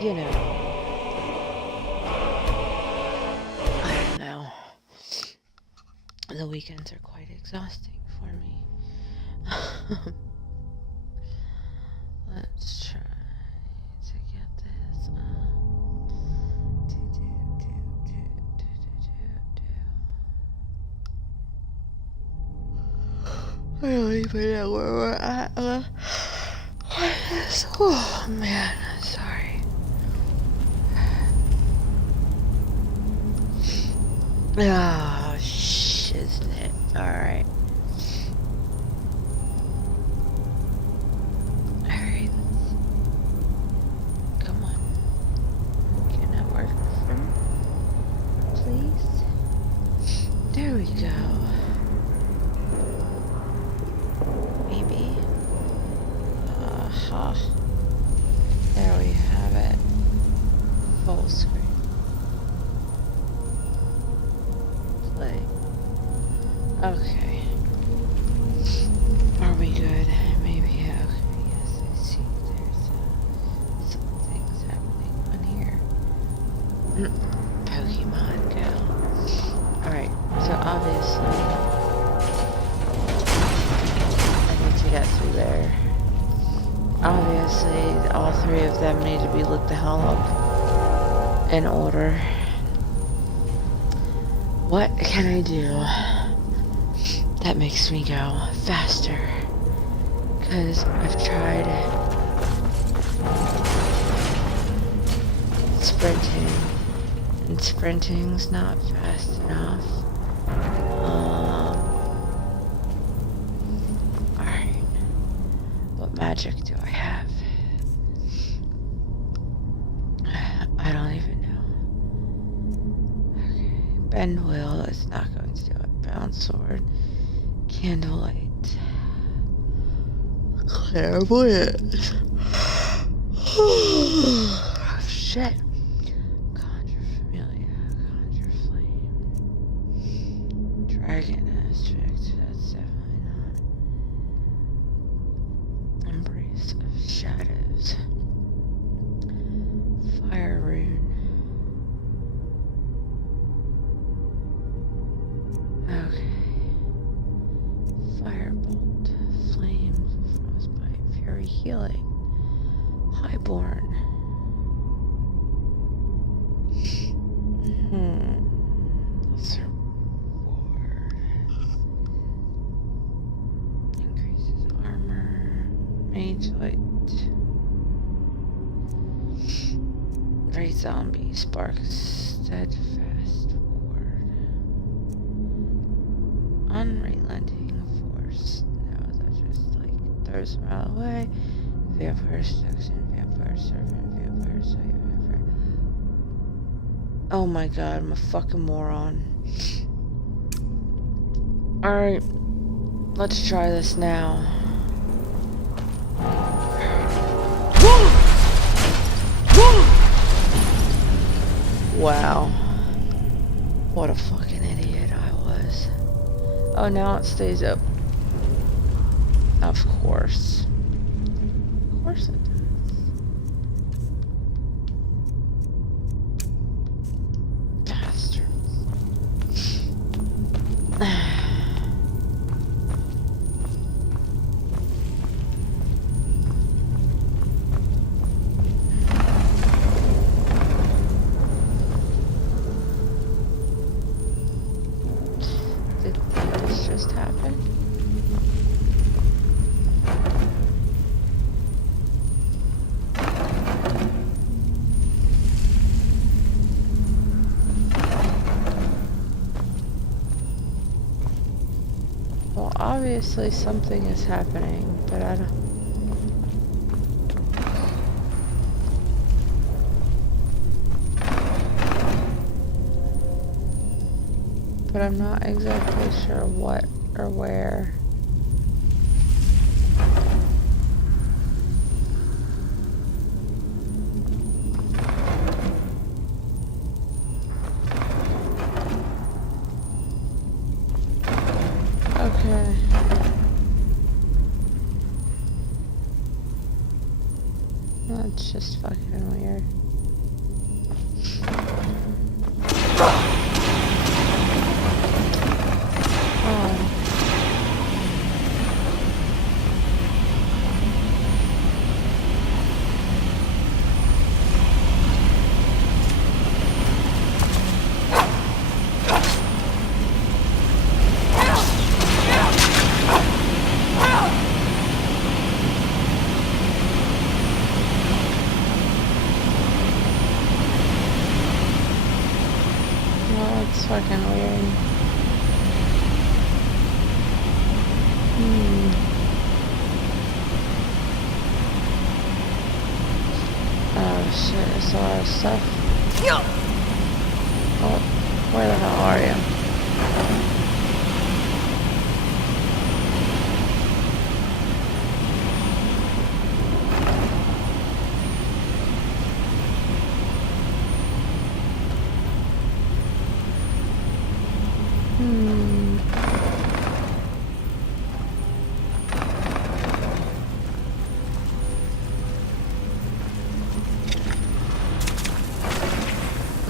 you know, I don't know. The weekends are quite exhausting for me. Let's try to get this. I don't even know where we're at. Oh man, sorry. Oh, shiznit. Alright. Alright. Come on. Can I work for me? Please? There we go. Maybe. Aha. There we have it. Full screen. Play. Okay. Are we good? Maybe. Okay. Yes, I see. There's some things happening on here. Pokemon Go. Alright, so obviously I need to get through there. Obviously, all three of them need to be looked the hell up in order. What can I do that makes me go faster? Because I've tried sprinting, and sprinting's not fast enough. Alright. What magic do I have? I don't even know. Okay. Bend wheel, that's not going to do it. Bounce sword. Candlelight. Clairvoyance. Oh, shit. Conjure familia. Conjure flame. Dragon aspect. That's definitely not. Embrace of shadows. Fire rune. Okay. Firebolt. Flame. Frostbite. Fury healing. Highborn. Lesser ward. Increases armor. Mage light. Ray zombie. Sparks. Steadfast ward. Unrelenting force. No, that just like throws them out of the way. Vampire seduction. Vampire servant. Vampire sight. Vampire. Oh my god, I'm a fucking moron. Alright. Let's try this now. Wow. What a fucking idiot I was. Oh, now it stays up. Of course. Of course it does. Bastards. Did this just happen? Well, obviously something is happening, but I don't... But I'm not exactly sure what or where. Okay. That's just fucking weird. It's fucking weird. Oh shit, there's a lot of stuff. Oh, where the hell are you?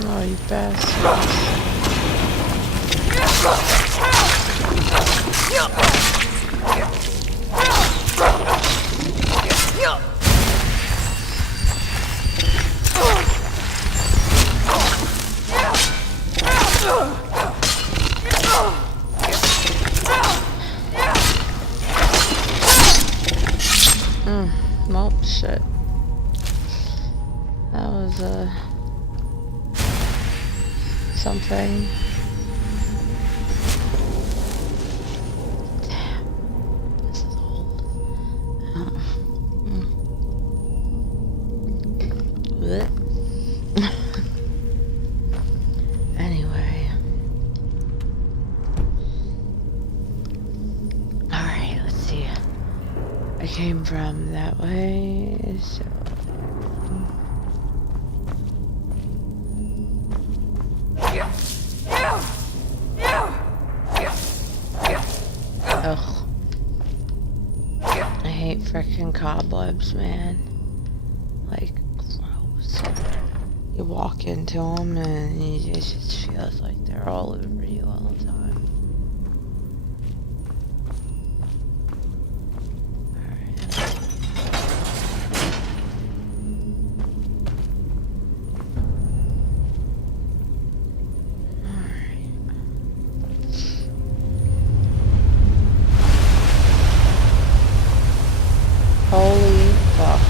Oh, you bastards. Well, shit. That was, something. Damn. This is old. Anyway. Alright, let's see. I came from that way, so... Ugh. I hate frickin' cobwebs, man. Like, gross. You walk into them and it just feels like they're all over you all the time. Holy fuck.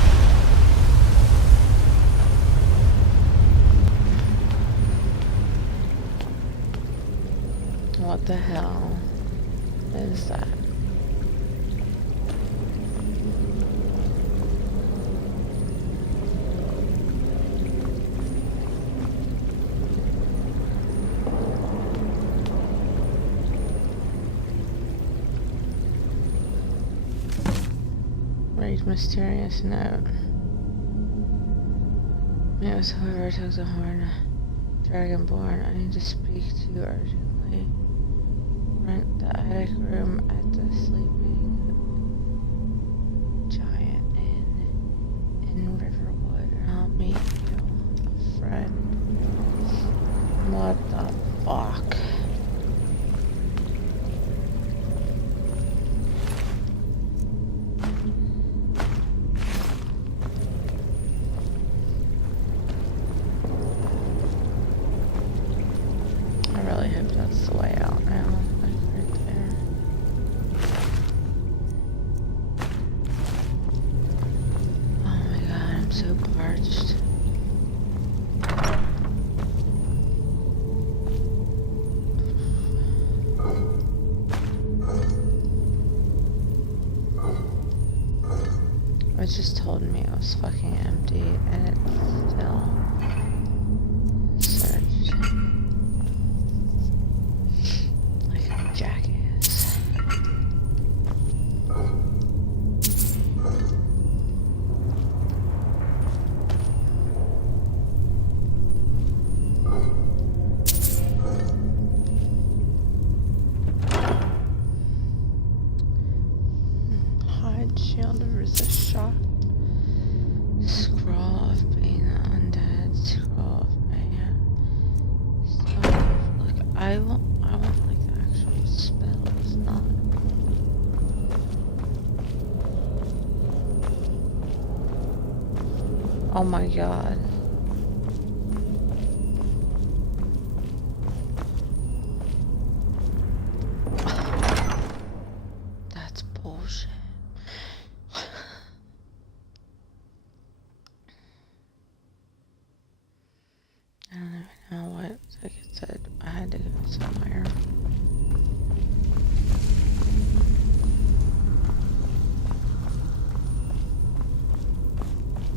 What the hell is that? Read mysterious note. It was whoever took the horn. Dragonborn, I need to speak to you urgently. Rent the attic room at the Sleeping Giant Inn in Riverwood. I'll meet you, friend. What the fuck? I really hope that's the way out now, like right there. Oh my god, I'm so parched. It just told me it was fucking empty and it's still searched. Like a jackass. Hide shield to resist shock. Scroll of being undead. Scroll of I want like the actual spells, not. Oh my god. That's bullshit. I don't even know what, like I said, I had to go somewhere.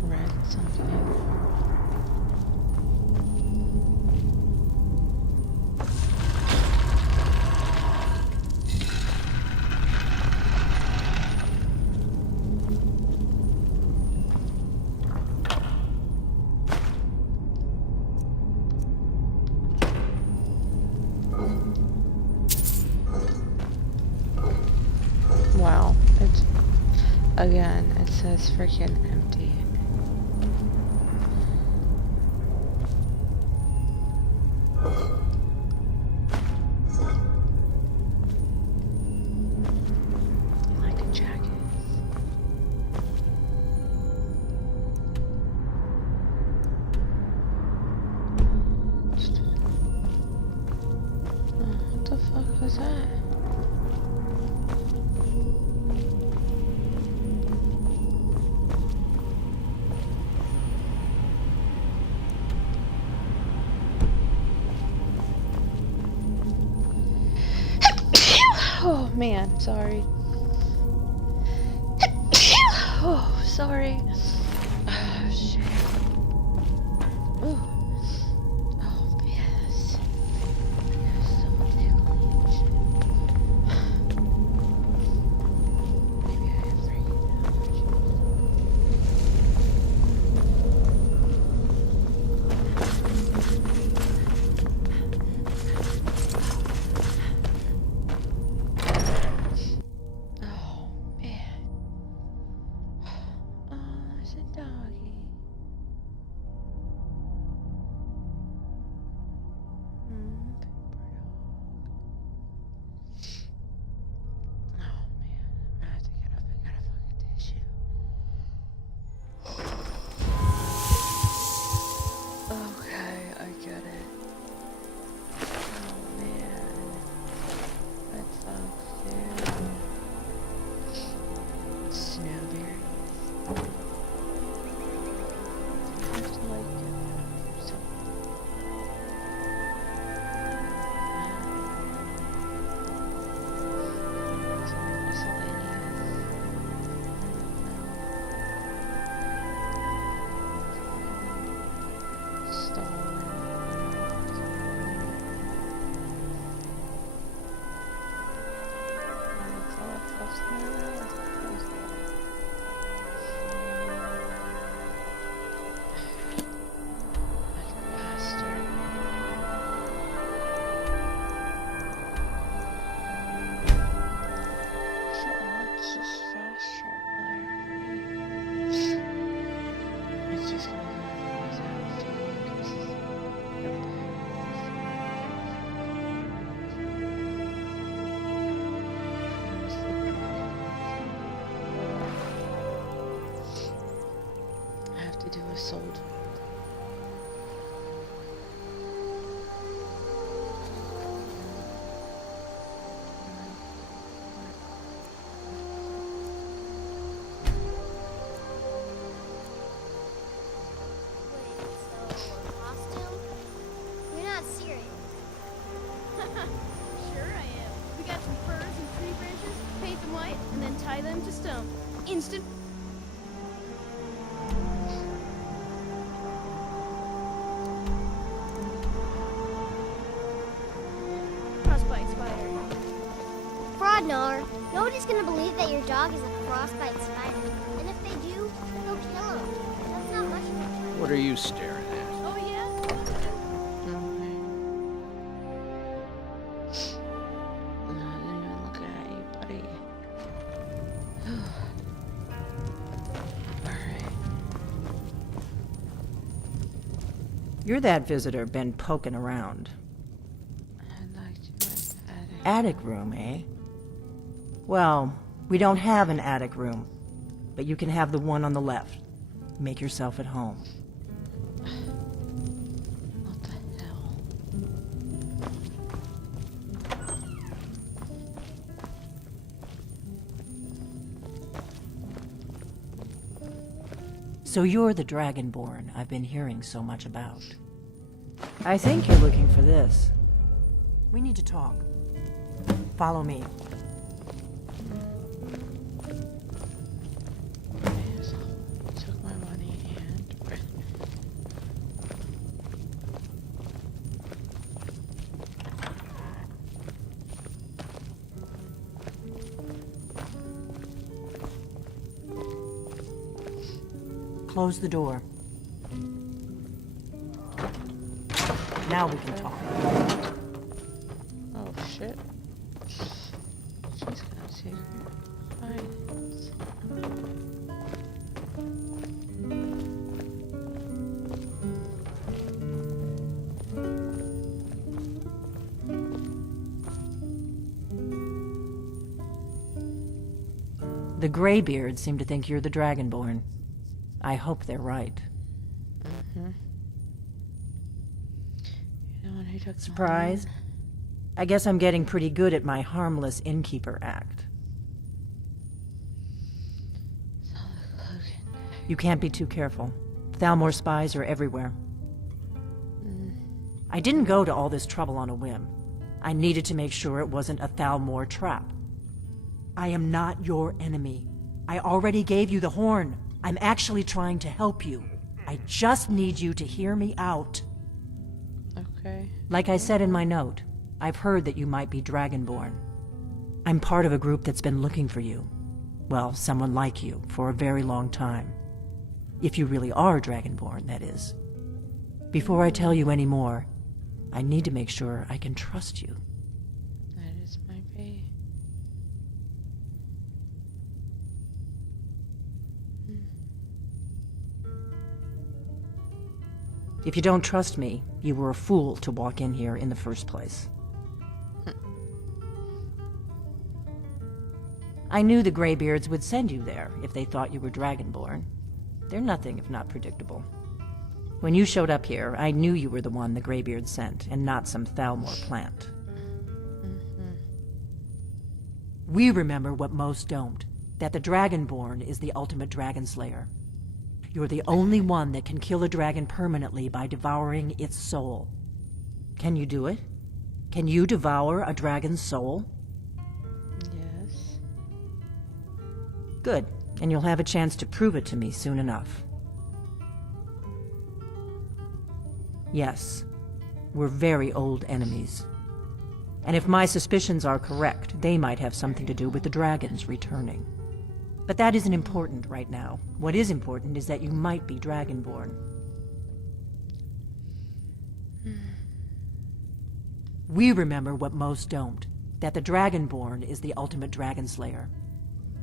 Read something. Wow, it's, again, it says freaking empty. Like a jacket. What the fuck was that? Oh man, sorry. Oh, sorry. Oh, shit. Ooh. Oh, yes. There's so tickly and shit. Maybe I have freaking allergies. Oh, man. Oh, there's a doggy. Pepper dog. Oh, man. I'm gonna have to get up and get a fucking tissue. Okay, I get it. Oh, man. That sucks, dude. Snowberry. I have to like get them. So. Do a sold. You're not serious. Sure I am. We got some firs and tree branches, paint them white, and then tie them to stone. Instant. Frostbite spider. Fraudnar, nobody's gonna believe that your dog is a frostbite spider. And if they do, go kill him. That's not much. What are you staring at? Oh yeah? No, I didn't even look at you, buddy. Alright. You're that visitor been poking around. And Attic room, eh? Well, we don't have an attic room, but you can have the one on the left. Make yourself at home. What the hell? So you're the Dragonborn I've been hearing so much about. I think you're looking for this. We need to talk. Follow me. Asshole. Took my money and Close the door. Now we can talk. oh shit. She's gonna take her finance. The Greybeards seem to think you're the Dragonborn. I hope they're right. Mm-hmm. You're the one who took the Surprised? I guess I'm getting pretty good at my harmless innkeeper act. You can't be too careful. Thalmor spies are everywhere. I didn't go to all this trouble on a whim. I needed to make sure it wasn't a Thalmor trap. I am not your enemy. I already gave you the horn. I'm actually trying to help you. I just need you to hear me out. Okay. Like I said in my note, I've heard that you might be Dragonborn. I'm part of a group that's been looking for you. Well, someone like you, for a very long time. If you really are Dragonborn, that is. Before I tell you any more, I need to make sure I can trust you. That is my pay. If you don't trust me, you were a fool to walk in here in the first place. I knew the Greybeards would send you there if they thought you were Dragonborn. They're nothing if not predictable. When you showed up here, I knew you were the one the Greybeards sent, and not some Thalmor plant. We remember what most don't, that the Dragonborn is the ultimate dragon slayer. You're the only one that can kill a dragon permanently by devouring its soul. Can you do it? Can you devour a dragon's soul? Yes. Good, and you'll have a chance to prove it to me soon enough. Yes, we're very old enemies. And if my suspicions are correct, they might have something to do with the dragons returning. But that isn't important right now. What is important is that you might be Dragonborn. We remember what most don't, that the Dragonborn is the ultimate dragon slayer.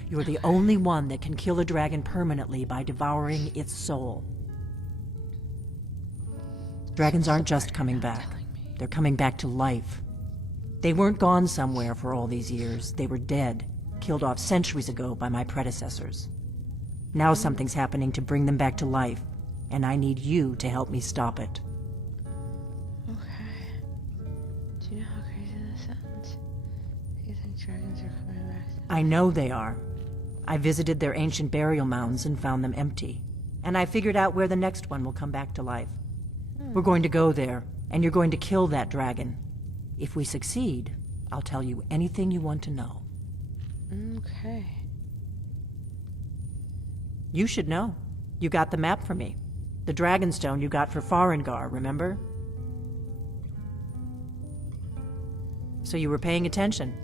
You're the only one that can kill a dragon permanently by devouring its soul. Dragons aren't just coming back. They're coming back to life. They weren't gone somewhere for all these years. They were dead, killed off centuries ago by my predecessors. Now something's happening to bring them back to life, and I need you to help me stop it. Okay. Do you know how crazy this sounds? You think dragons are coming back? I know they are. I visited their ancient burial mounds and found them empty. And I figured out where the next one will come back to life. We're going to go there, and you're going to kill that dragon. If we succeed, I'll tell you anything you want to know. Okay. You should know. You got the map for me. The Dragonstone you got for Farengar, remember? So you were paying attention.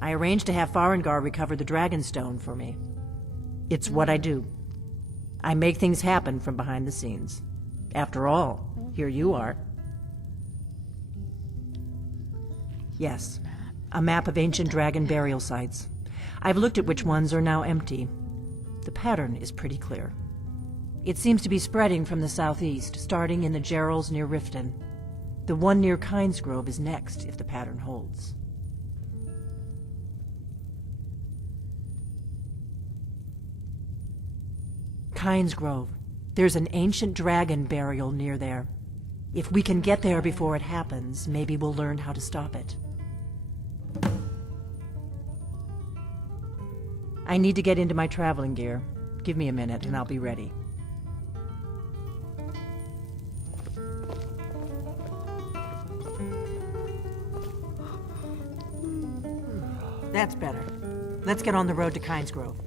I arranged to have Farengar recover the Dragonstone for me. It's what I do. I make things happen from behind the scenes. After all, here you are. Yes, a map of ancient dragon burial sites. I've looked at which ones are now empty. The pattern is pretty clear. It seems to be spreading from the southeast, starting in the Gerals near Riften. The one near Kynesgrove is next, if the pattern holds. Kynes Grove. There's an ancient dragon burial near there. If we can get there before it happens, maybe we'll learn how to stop it. I need to get into my traveling gear. Give me a minute and I'll be ready. That's better. Let's get on the road to Kynes Grove.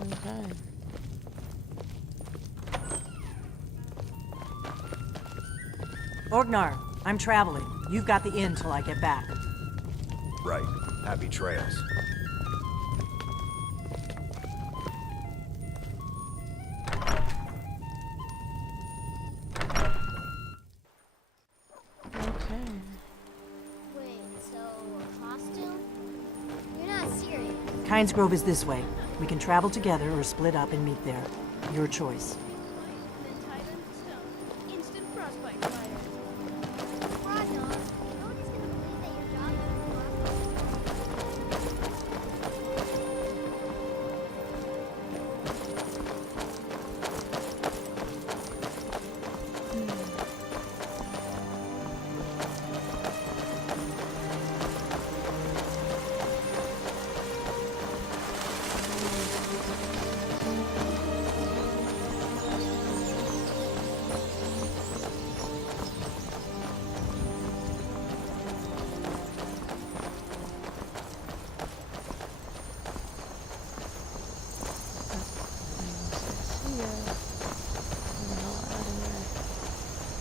Okay. Orgnar, I'm traveling. You've got the inn till I get back. Right. Happy trails. Okay. Wait, so a costume? You're not serious. Kynes Grove is this way. We can travel together or split up and meet there. Your choice. Instant frostbite spider. Ragnar, nobody's gonna believe that your dog is a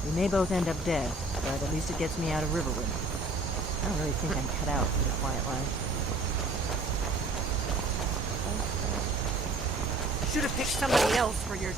We may both end up dead, but at least it gets me out of Riverwind. I don't really think I'm cut out for the quiet life. Should have picked somebody else for your...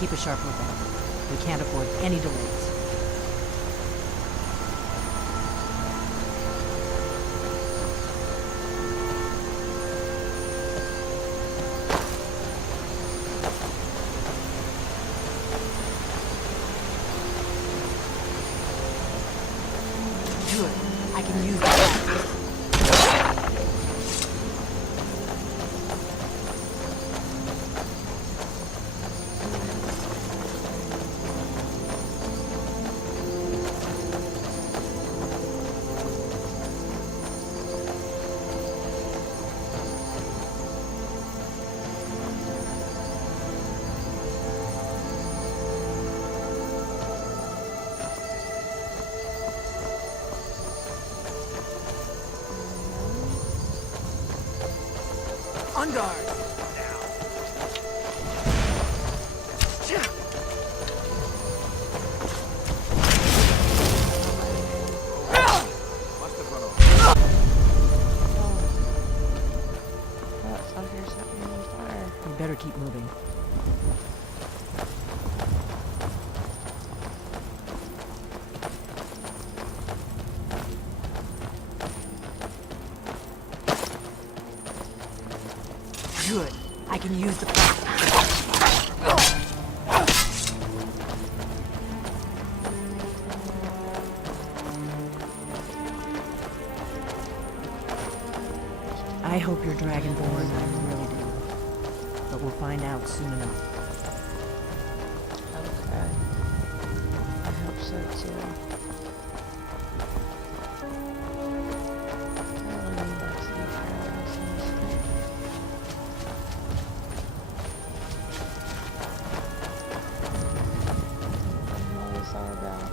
Keep a sharp lookout. We can't afford any delays. Good. I can use that. On guard! Must have run off. That sucker set me on fire. We better keep moving. Good. I can use the I hope you're Dragonborn, I really do. But we'll find out soon enough. there too. I really need that to be paralyzed in this thing. What is all about?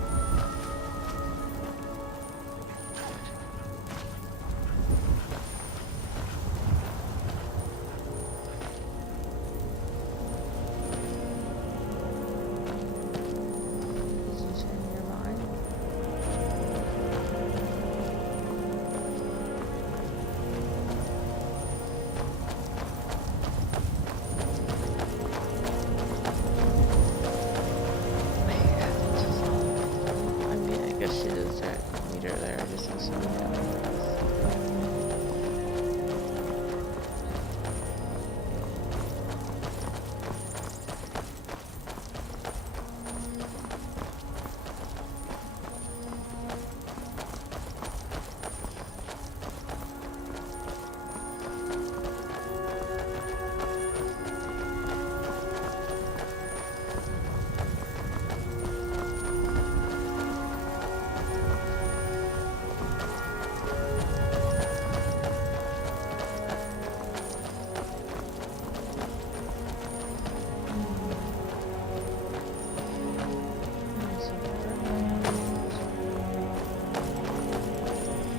Did you change your mind? I mean, I guess she does that meter there. I just don't see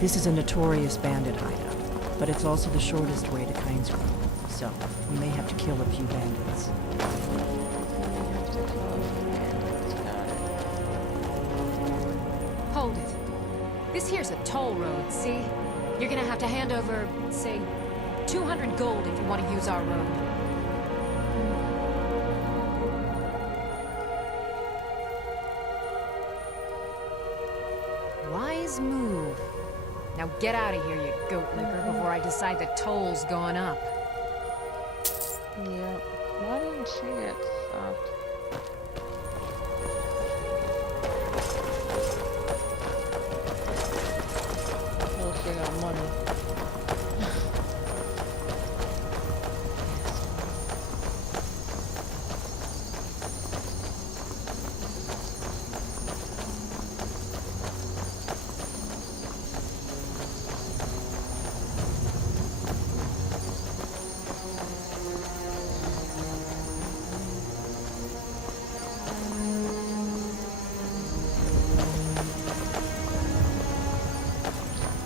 This is a notorious bandit hideout, but it's also the shortest way to Kynes Grove, so we may have to kill a few bandits. Hold it. This here's a toll road, see? You're gonna have to hand over, say, 200 gold if you want to use our road. Wise move. Now get out of here, you goat licker, before I decide the toll's going up. Yeah. Why didn't she get stopped? Well, she got money.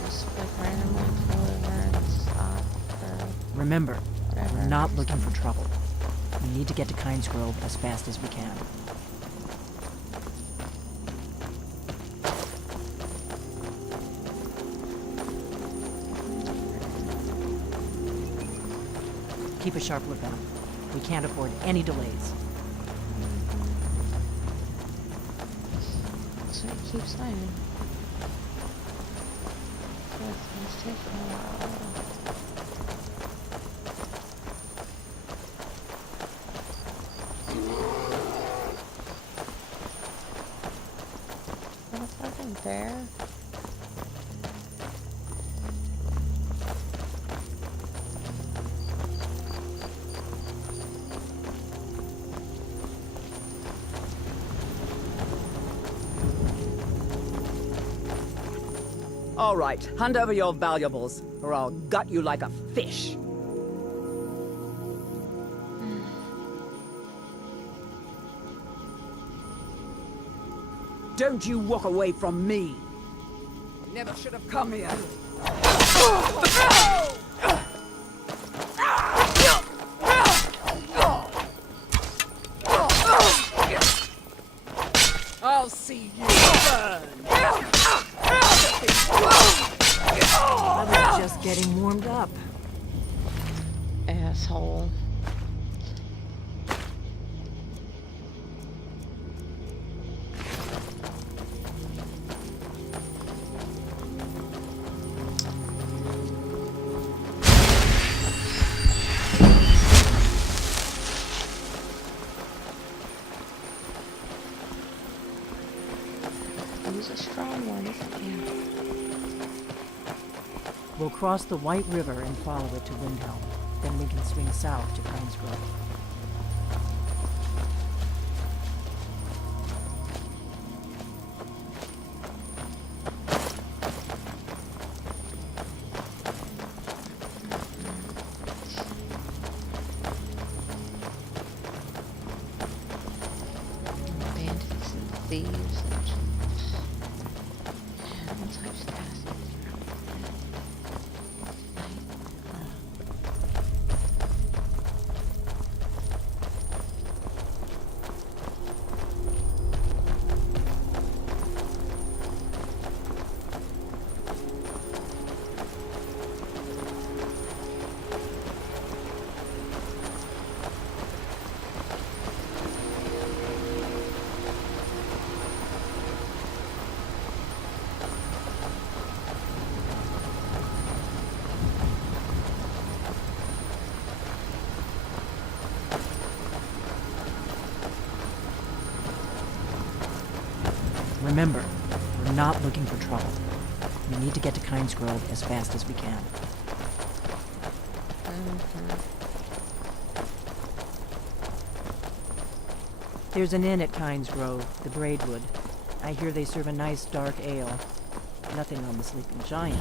Just like randomly pull over and stop or Remember, whatever. we're not looking for trouble. We need to get to Kynes Grove as fast as we can. Keep a sharp lookout. We can't afford any delays. That's what he keeps saying. It's taking a while. What a fucking bear. All right, hand over your valuables, or I'll gut you like a fish. Don't you walk away from me. I never should have come here. I'll see you burn. I was just getting warmed up. Asshole. Use a strong one. Yeah. We'll cross the White River and follow it to Windhelm. Then we can swing south to Kynes Grove. thieves and all types of assets. Remember, we're not looking for trouble. We need to get to Kynes Grove as fast as we can. There's an inn at Kynes Grove, the Braidwood. I hear they serve a nice dark ale. Nothing on the Sleeping Giant.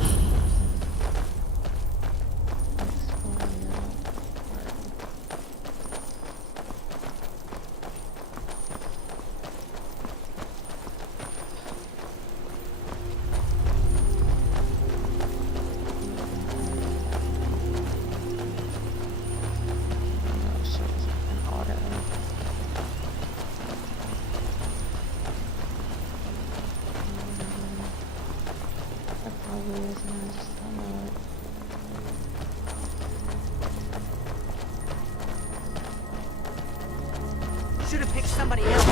Should have picked somebody else.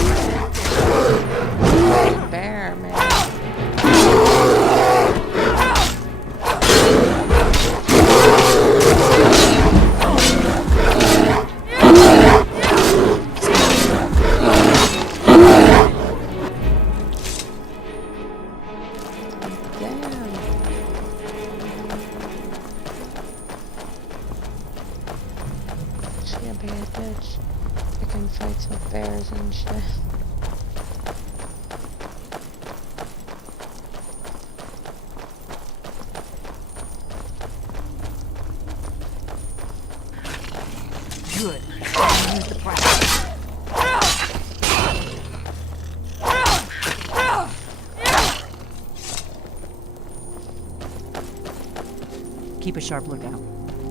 Bear, man. She a bad bitch. Picking fights with bears and shit. Good. Use the practice. Keep a sharp lookout.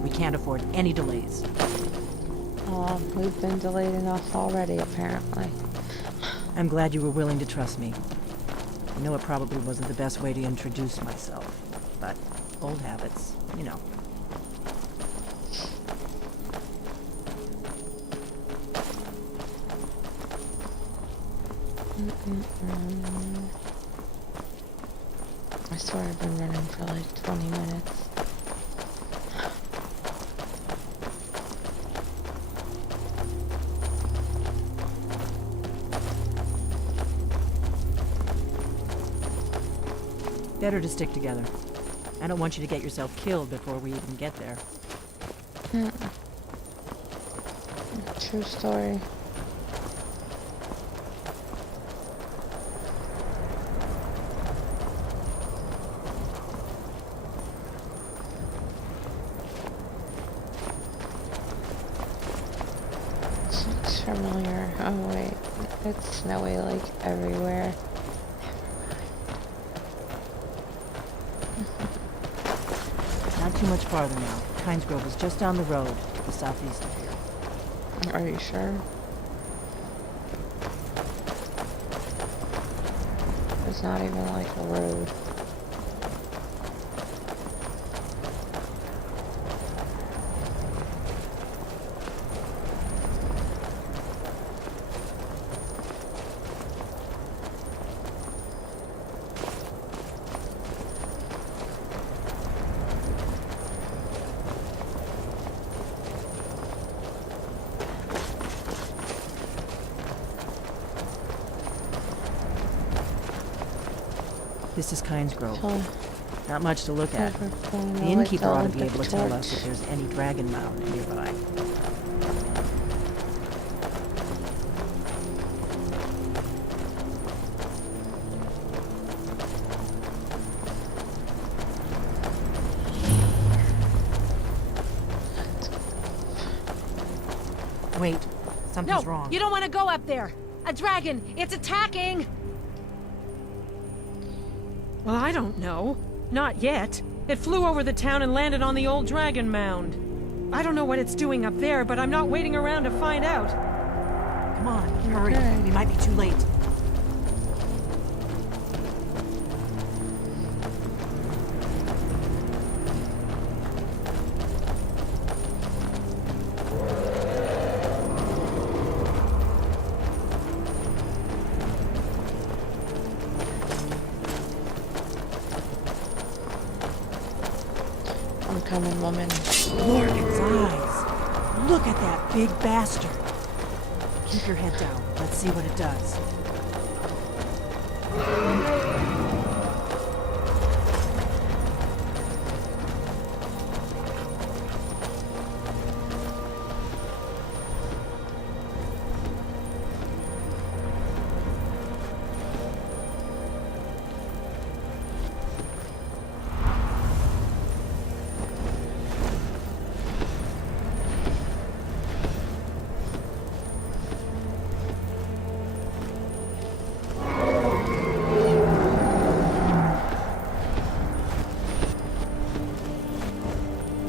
We can't afford any delays. Oh, we've been delayed enough already, apparently. I'm glad you were willing to trust me. I know it probably wasn't the best way to introduce myself, but old habits, you know. I swear I've been running for like 20 minutes. Better to stick together. I don't want you to get yourself killed before we even get there. True story. This looks familiar. Oh wait, it's snowy like everywhere. Not too much farther now. Kynes Grove is just down the road to the southeast of here. Are you sure? There's not even like a road. This is Kynes Grove. Oh, Not much to look at. The innkeeper ought to be able to tell us if there's any dragon mound nearby. Wait, something's No, wrong. you don't want to go up there. A dragon! It's attacking! Well, I don't know. Not yet. It flew over the town and landed on the old dragon mound. I don't know what it's doing up there, but I'm not waiting around to find out. Come on, hurry. Okay. We might be too late. I'm coming, woman. Lord, its eyes. Look at that big bastard. Keep your head down. Let's see what it does.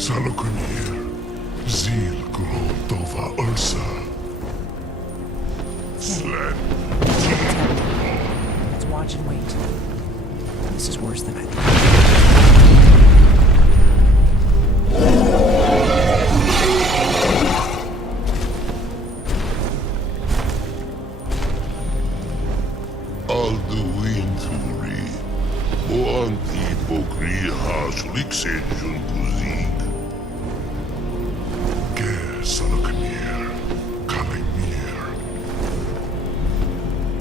Salokunir, Zil Grotova Ursa. Sled. Let's watch and wait. This is worse than I thought. Alduinturi, Boanti Bokriha Suliksenjun Kuzik. Ger Salokunir, Kalimir.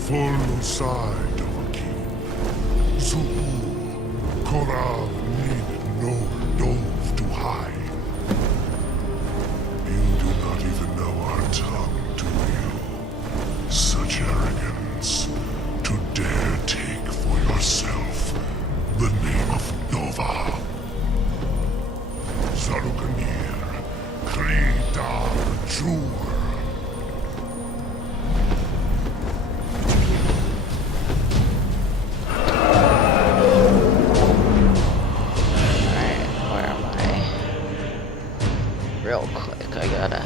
Full side of a king. Zuhu, Koral need no dove to hide. You do not even know our tongue, do you? Such arrogance to dare take for yourself the name of Nova. Salukanir, Kridar Jur. Alright, where am I? Real quick, I gotta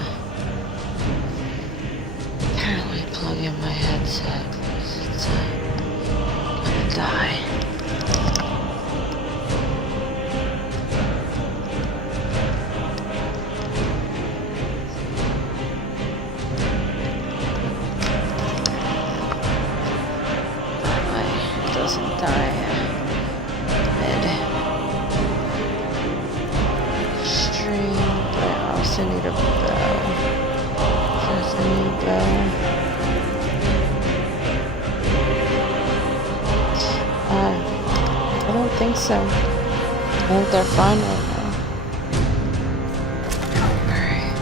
apparently plug in my headset. It's gonna die. It doesn't die mid stream, but I also need a bow. There's a new bow. I don't think so. I think they're fine right now. Alright.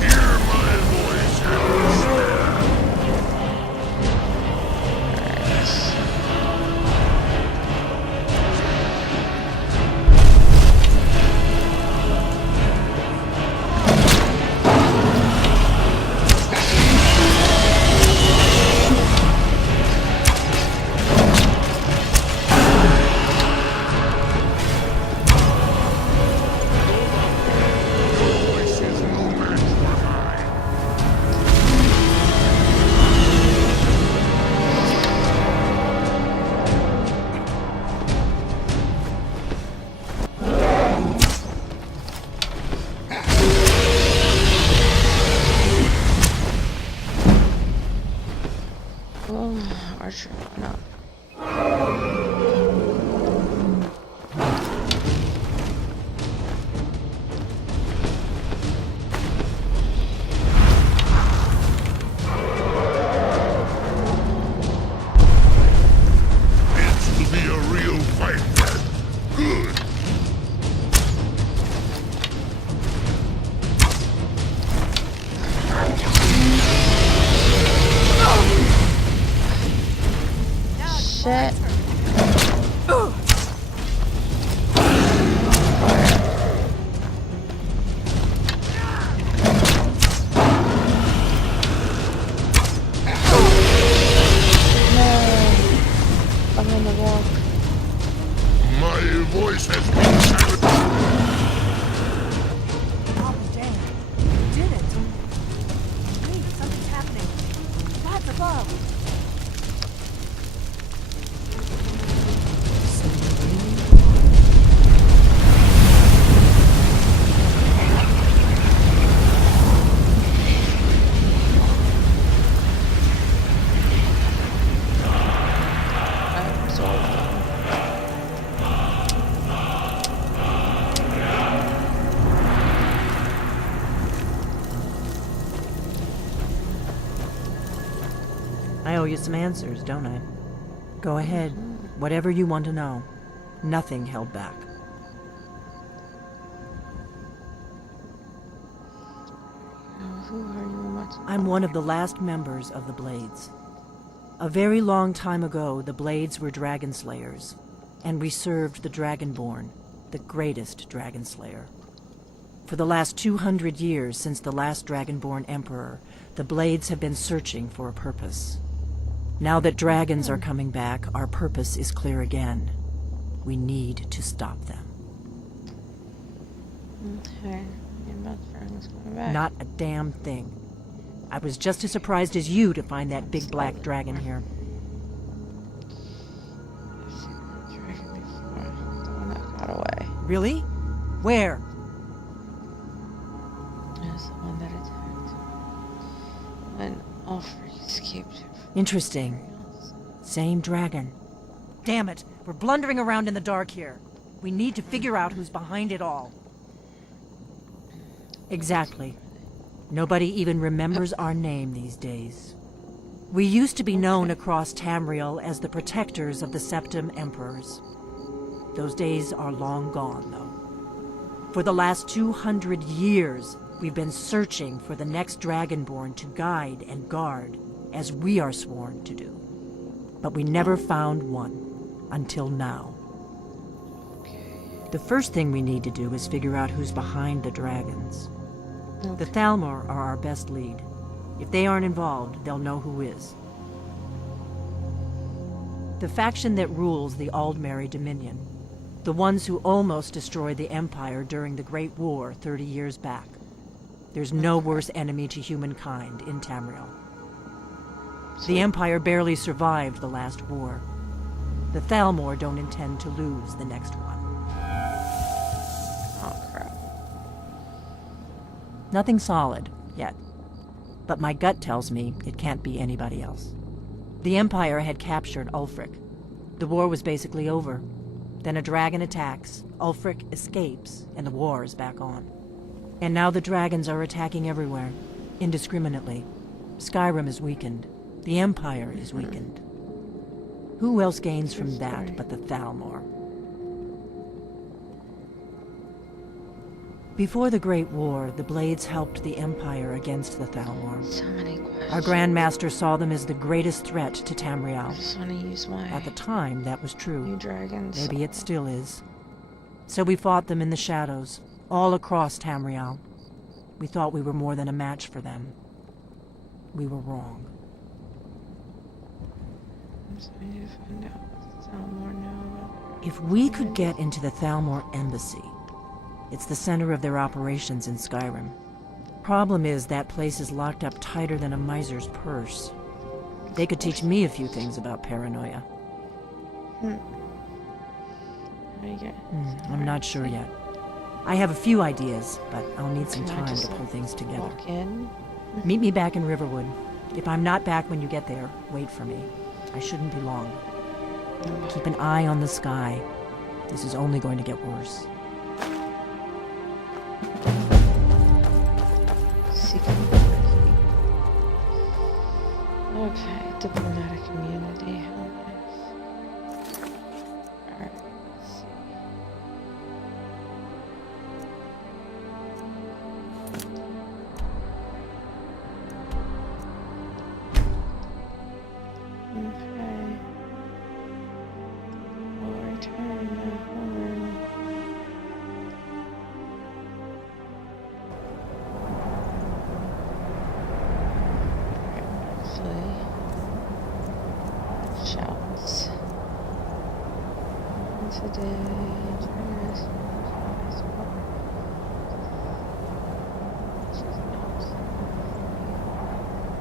Hear my voice. I'm on the walk. My voice has been silenced. Oh, damn. You did it. Wait, something's happening. That's above. I owe you some answers, don't I? Go ahead. Whatever you want to know. Nothing held back. Who are you and what's I'm one of the last members of the Blades. A very long time ago, the Blades were dragon slayers, and we served the Dragonborn, the greatest dragon slayer. For the last 200 years since the last Dragonborn Emperor, the Blades have been searching for a purpose. Now that dragons are coming back, our purpose is clear again. We need to stop them. Okay. Your best friend's coming back. Not a damn thing. I was just as surprised as you to find that big black dragon here. I've seen that dragon before. The one that got away. Really? Where? It was the one that attacked. When Ulfric escaped from Interesting. Same dragon. Damn it, we're blundering around in the dark here. We need to figure out who's behind it all. Exactly. Nobody even remembers our name these days. We used to be known across Tamriel as the protectors of the Septim Emperors. Those days are long gone, though. For the last 200 years, we've been searching for the next Dragonborn to guide and guard, as we are sworn to do. But we never found one, until now. The first thing we need to do is figure out who's behind the dragons. The Thalmor are our best lead. If they aren't involved, they'll know who is. The faction that rules the Aldmeri Dominion. The ones who almost destroyed the Empire during the Great War 30 years back. There's no worse enemy to humankind in Tamriel. The Empire barely survived the last war. The Thalmor don't intend to lose the next one. Oh, crap. Nothing solid, yet. But my gut tells me it can't be anybody else. The Empire had captured Ulfric. The war was basically over. Then a dragon attacks, Ulfric escapes, and the war is back on. And now the dragons are attacking everywhere, indiscriminately. Skyrim is weakened. The Empire is weakened. Who else gains from that but the Thalmor? Before the Great War, the Blades helped the Empire against the Thalmor. So many questions. Our Grand Master saw them as the greatest threat to I Tamriel. just want to use my At the time, that was true. new dragons. Maybe it still is. So we fought them in the shadows, all across Tamriel. We thought we were more than a match for them. We were wrong. So we need to find out what the Thalmor know about. If we could get into the Thalmor embassy, it's the center of their operations in Skyrim. Problem is, that place is locked up tighter than a miser's purse. They could teach me a few things about paranoia. How do you get? I'm not sure yet. I have a few ideas, but I'll need some Can I time just, to pull things together. Walk in. Meet me back in Riverwood. If I'm not back when you get there, wait for me. I shouldn't be long. Keep an eye on the sky. This is only going to get worse. Secret. Okay, diplomatic immunity. How nice. Alright, let's see. Okay. We'll return home. Actually, shouts. Yes, I did. Yes.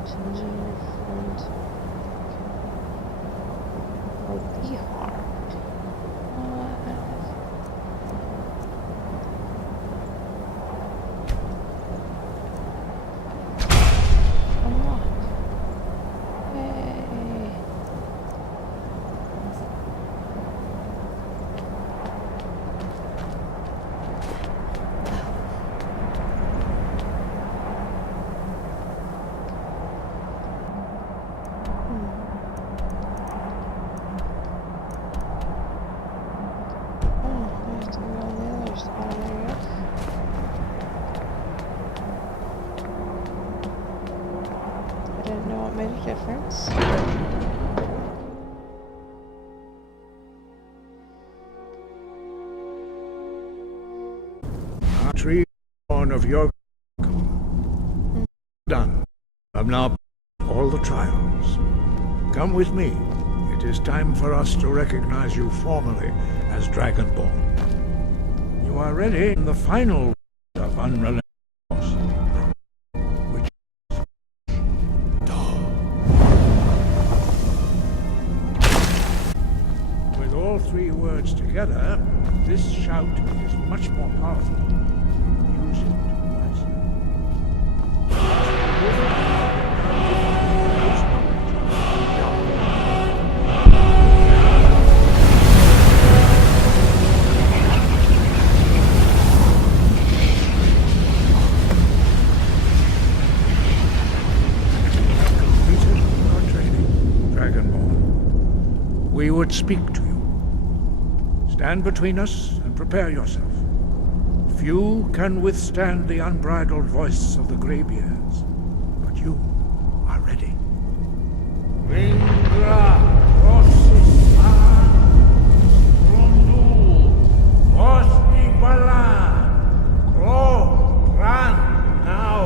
Changing front. Or be harmed. Unlocked. Yay. I have to go on the other side, I guess. I didn't know it made a difference. Tree born of your done. I've now all the trials. Come with me. It is time for us to recognize you formally as Dragonborn. You are ready in the final of unrelenting force, which is Dawn. With all three words together, this shout is much more powerful. Use it wisely. Completed your training, Dragonborn. We would speak to you. Stand between us and prepare yourself. Few can withstand the unbridled voice of the Greybeards, but you are ready. Vingra, Rossis, Rondul, Osni Bala, Kro, Ran, now.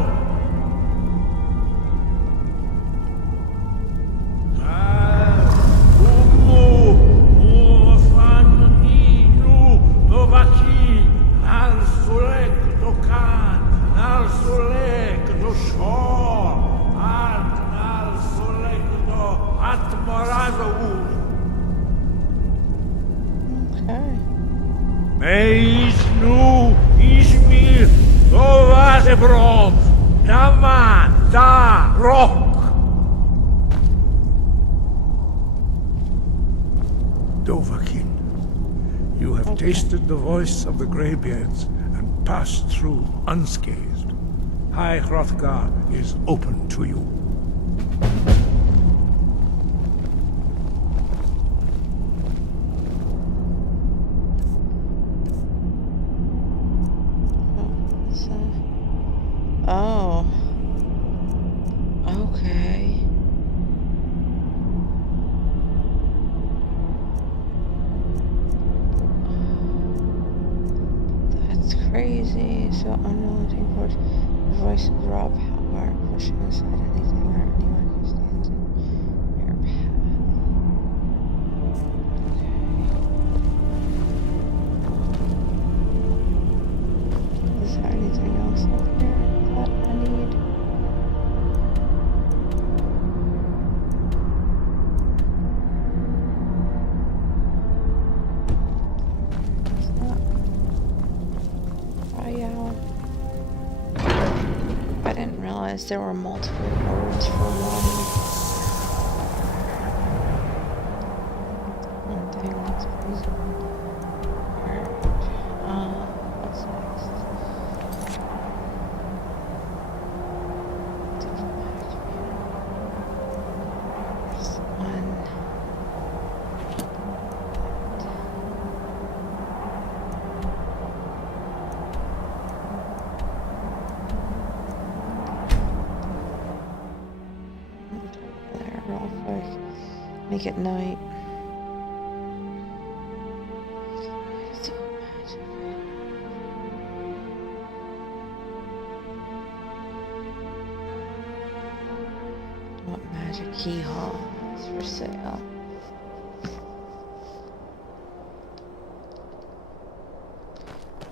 Okay. Meisnu Ismir Dovazebron Dama Da Rock Dovahkiin, you have tasted the voice of the Greybeards and passed through unscathed. High Hrothgar is open to you. Oh. Okay. That's crazy. So unrelenting force, the voice of raw power, pushing aside anything or anyone who stands in your path. Okay. Is there anything else up there that I need? It's not. Oh yeah. I didn't realize there were multiple words for one. Oh dang, that's crazy. Alright. What's next? Diplomatic There's one. There, real quick. Make it night. So magic. What magic key hall is for sale?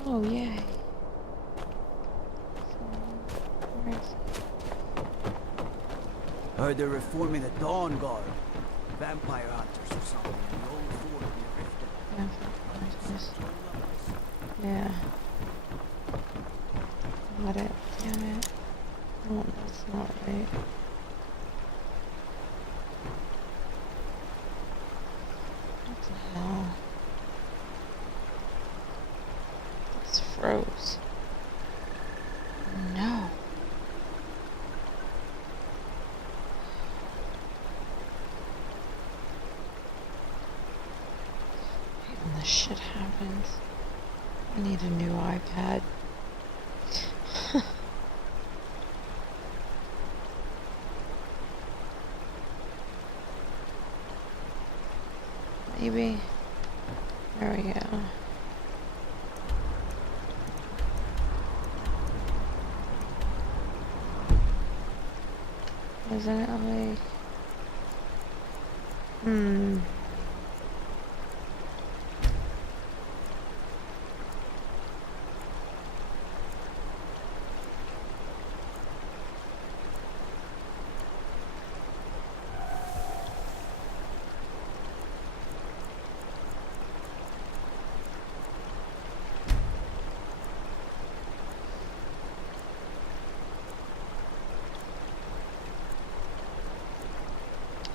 Oh, yay. Where is it? Heard they're reforming the Dawn Guard. Vampire hunters or something in the old fort near Riften. Yeah. Got it. Damn it. Oh, that's not right. What the hell? It's froze. No. Hate when this shit happens. I need a new iPad. Maybe. There we go. Isn't it like...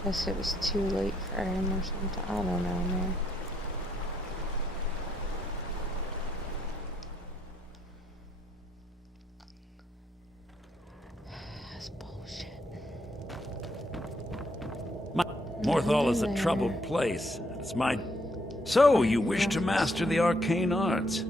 Guess it was too late for him or something. I don't know, man. That's bullshit. Morthal is a troubled place. It's my... So, you wish to master the arcane arts?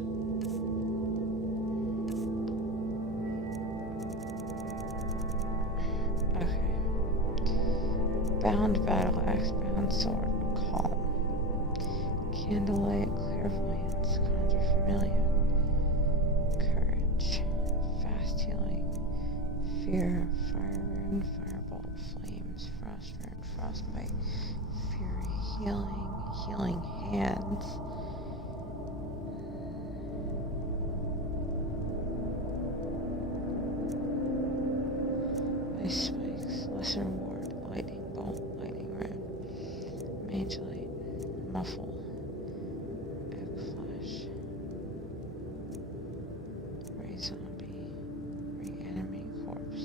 Bound battle axe, bound sword, calm. Candlelight, clairvoyance, conjure familiar. Courage, fast healing. Fear, fire rune, firebolt, flames, frost rune, frostbite. Fury, healing, healing hands. Ice spikes, lesser ward, lightning bolt, lightning rune, mage light, muffle, egg flash, ray zombie, reanimate corpse,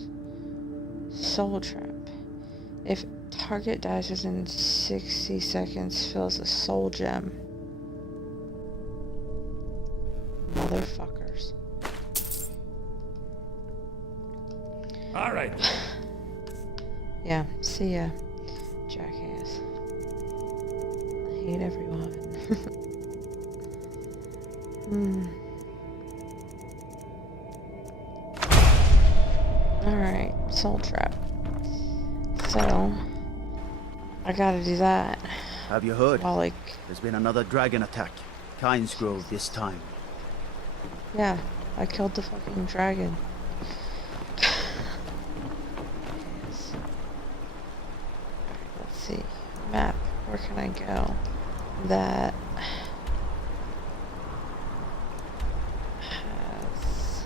soul trap. If target dies within 60 seconds, fills a soul gem. Motherfuckers. All right. Yeah, see ya, jackass. I hate everyone. Alright, soul trap. So, I gotta do that. Have you heard? While, like, There's been another dragon attack. Kynes Grove this time. yeah, I killed the fucking dragon. Let's see. Map. Where can I go? That has...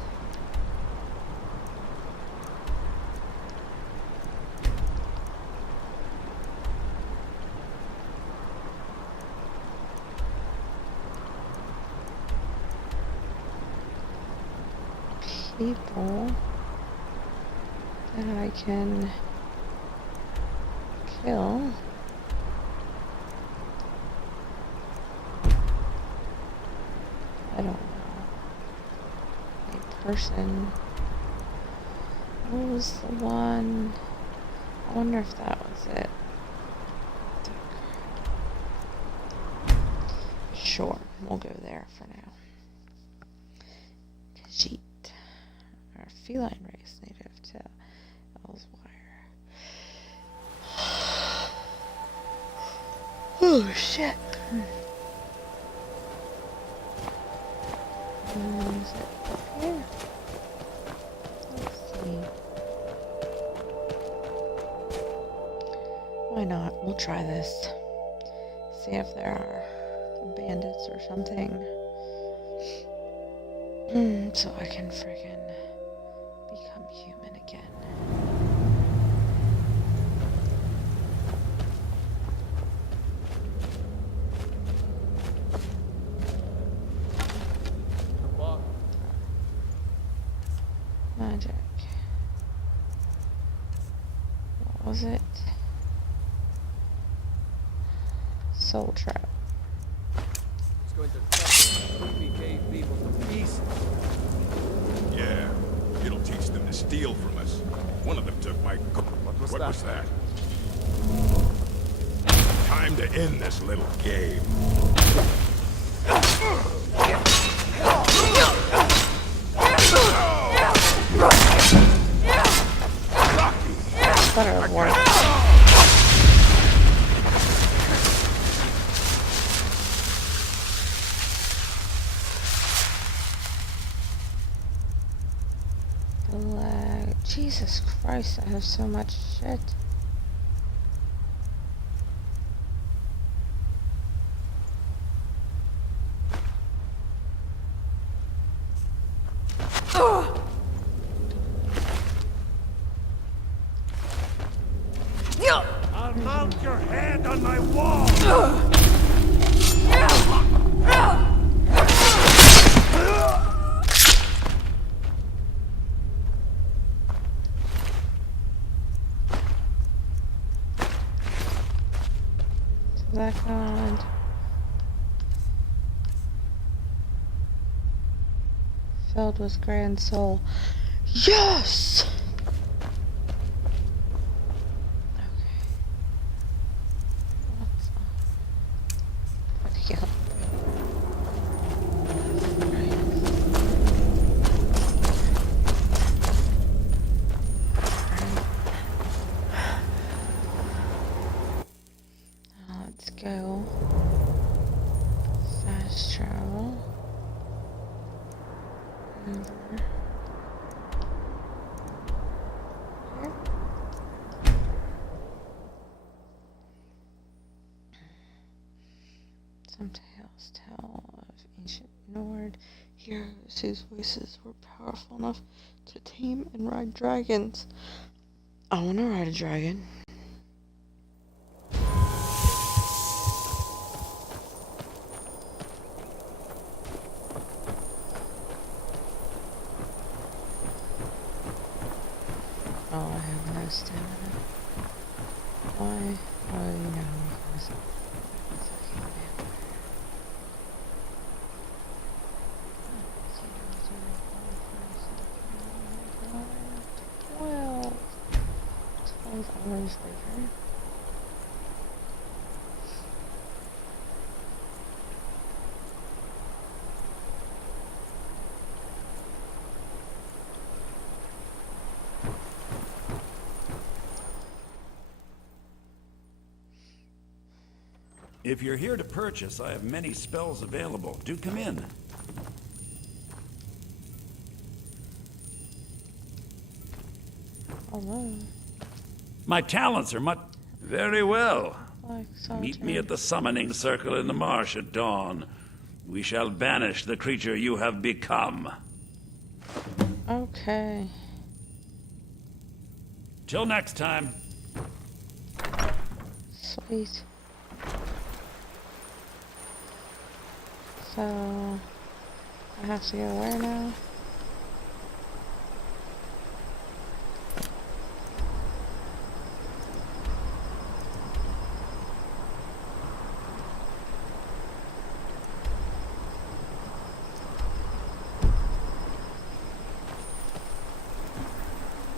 people that I can kill. I don't know. A person. What was the one? I wonder if that was it. Sure, we'll go there for now. Khajiit. Our feline race native to Elsewire. Oh shit. Is it up here? Let's see. Why not? We'll try this. See if there are bandits or something. So I can friggin' become human again. Magic. What was it? Soul trap. It's going to cut creepy cave people to pieces. Yeah, it'll teach them to steal from us. One of them took my... What was that? Time to end this little game. Better have worked. Black. Jesus Christ, I have so much shit. I'll mount your hand on my wall! Black Island. Filled with grand soul. Yes! Let's go. Fast travel. Over here. Some tales tell of ancient Nord heroes whose voices were powerful enough to tame and ride dragons. I want to ride a dragon. Oh, I have no stamina. Why? Oh, you know, because fucking vampire. Well, 12 hours later. If you're here to purchase, I have many spells available. Do come in. Hello. My talents are much... Very well. Like Meet me at the summoning circle in the marsh at dawn. We shall banish the creature you have become. Okay. Till next time. Sweet. So, I have to go where now?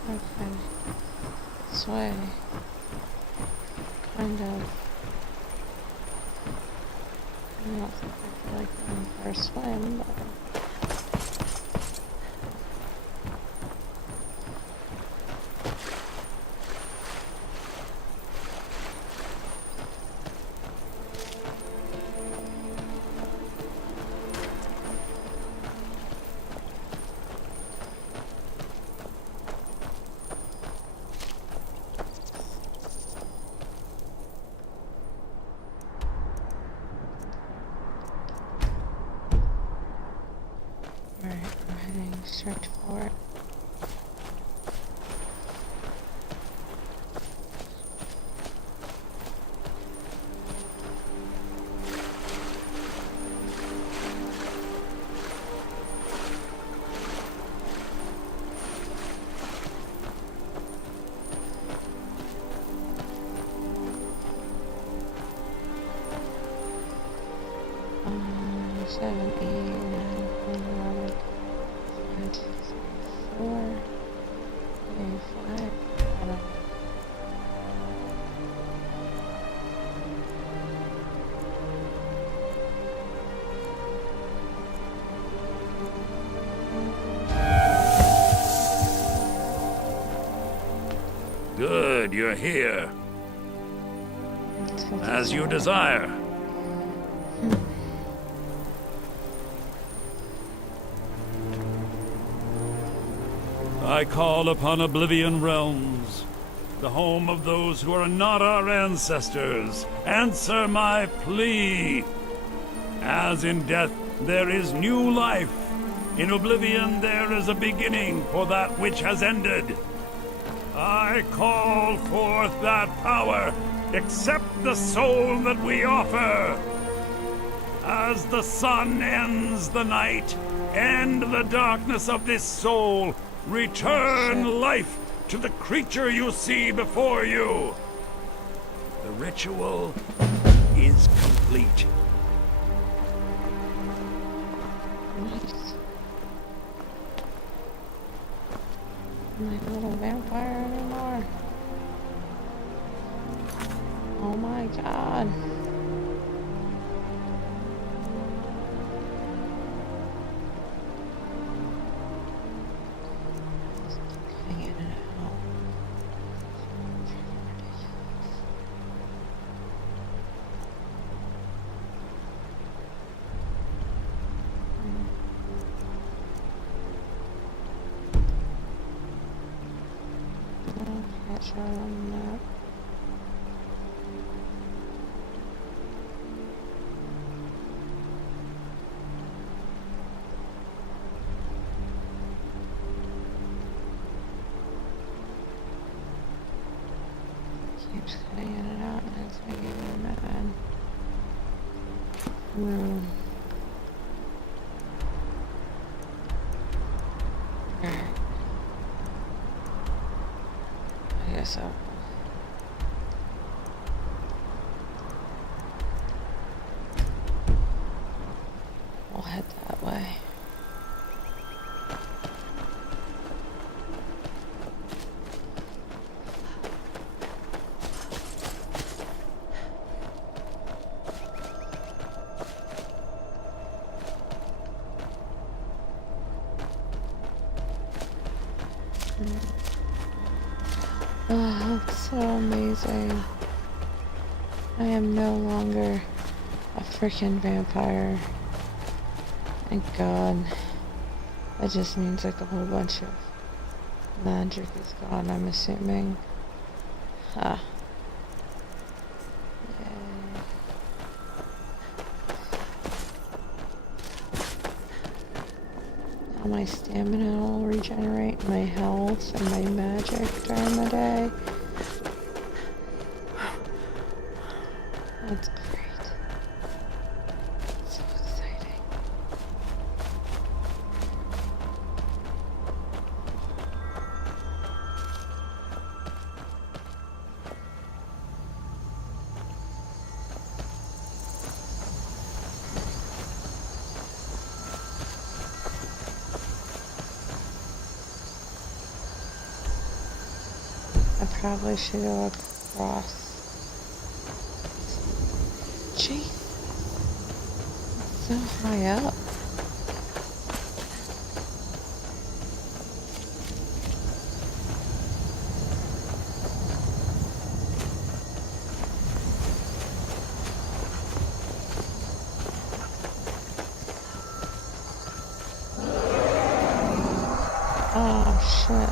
Okay. This way. Kind of. I don't think I feel like going for a swim, but... heading straight for it. Seven, 8, 9, 11, 5, 6, 4, 5. Good, you're here. As you desire. I call upon Oblivion Realms, the home of those who are not our ancestors. Answer my plea. As in death there is new life, in Oblivion there is a beginning for that which has ended. I call forth that power. Accept the soul that we offer. As the sun ends the night, end the darkness of this soul. Return life to the creature you see before you. The ritual is complete. Nice. I'm like a little vampire anymore. Oh my god. Getting in and out. Can't show them that. Keeps getting in and out, and it's making me mad. Alright. I guess we'll head that way. Oh, that's so amazing. I am no longer a freaking vampire. Thank God. That just means like a whole bunch of magic is gone, I'm assuming. Huh. Yay. Now my stamina will regenerate, my health, and my magic during the day. That's great. So exciting. I probably should go across. Gee, it's so high up. Oh shit.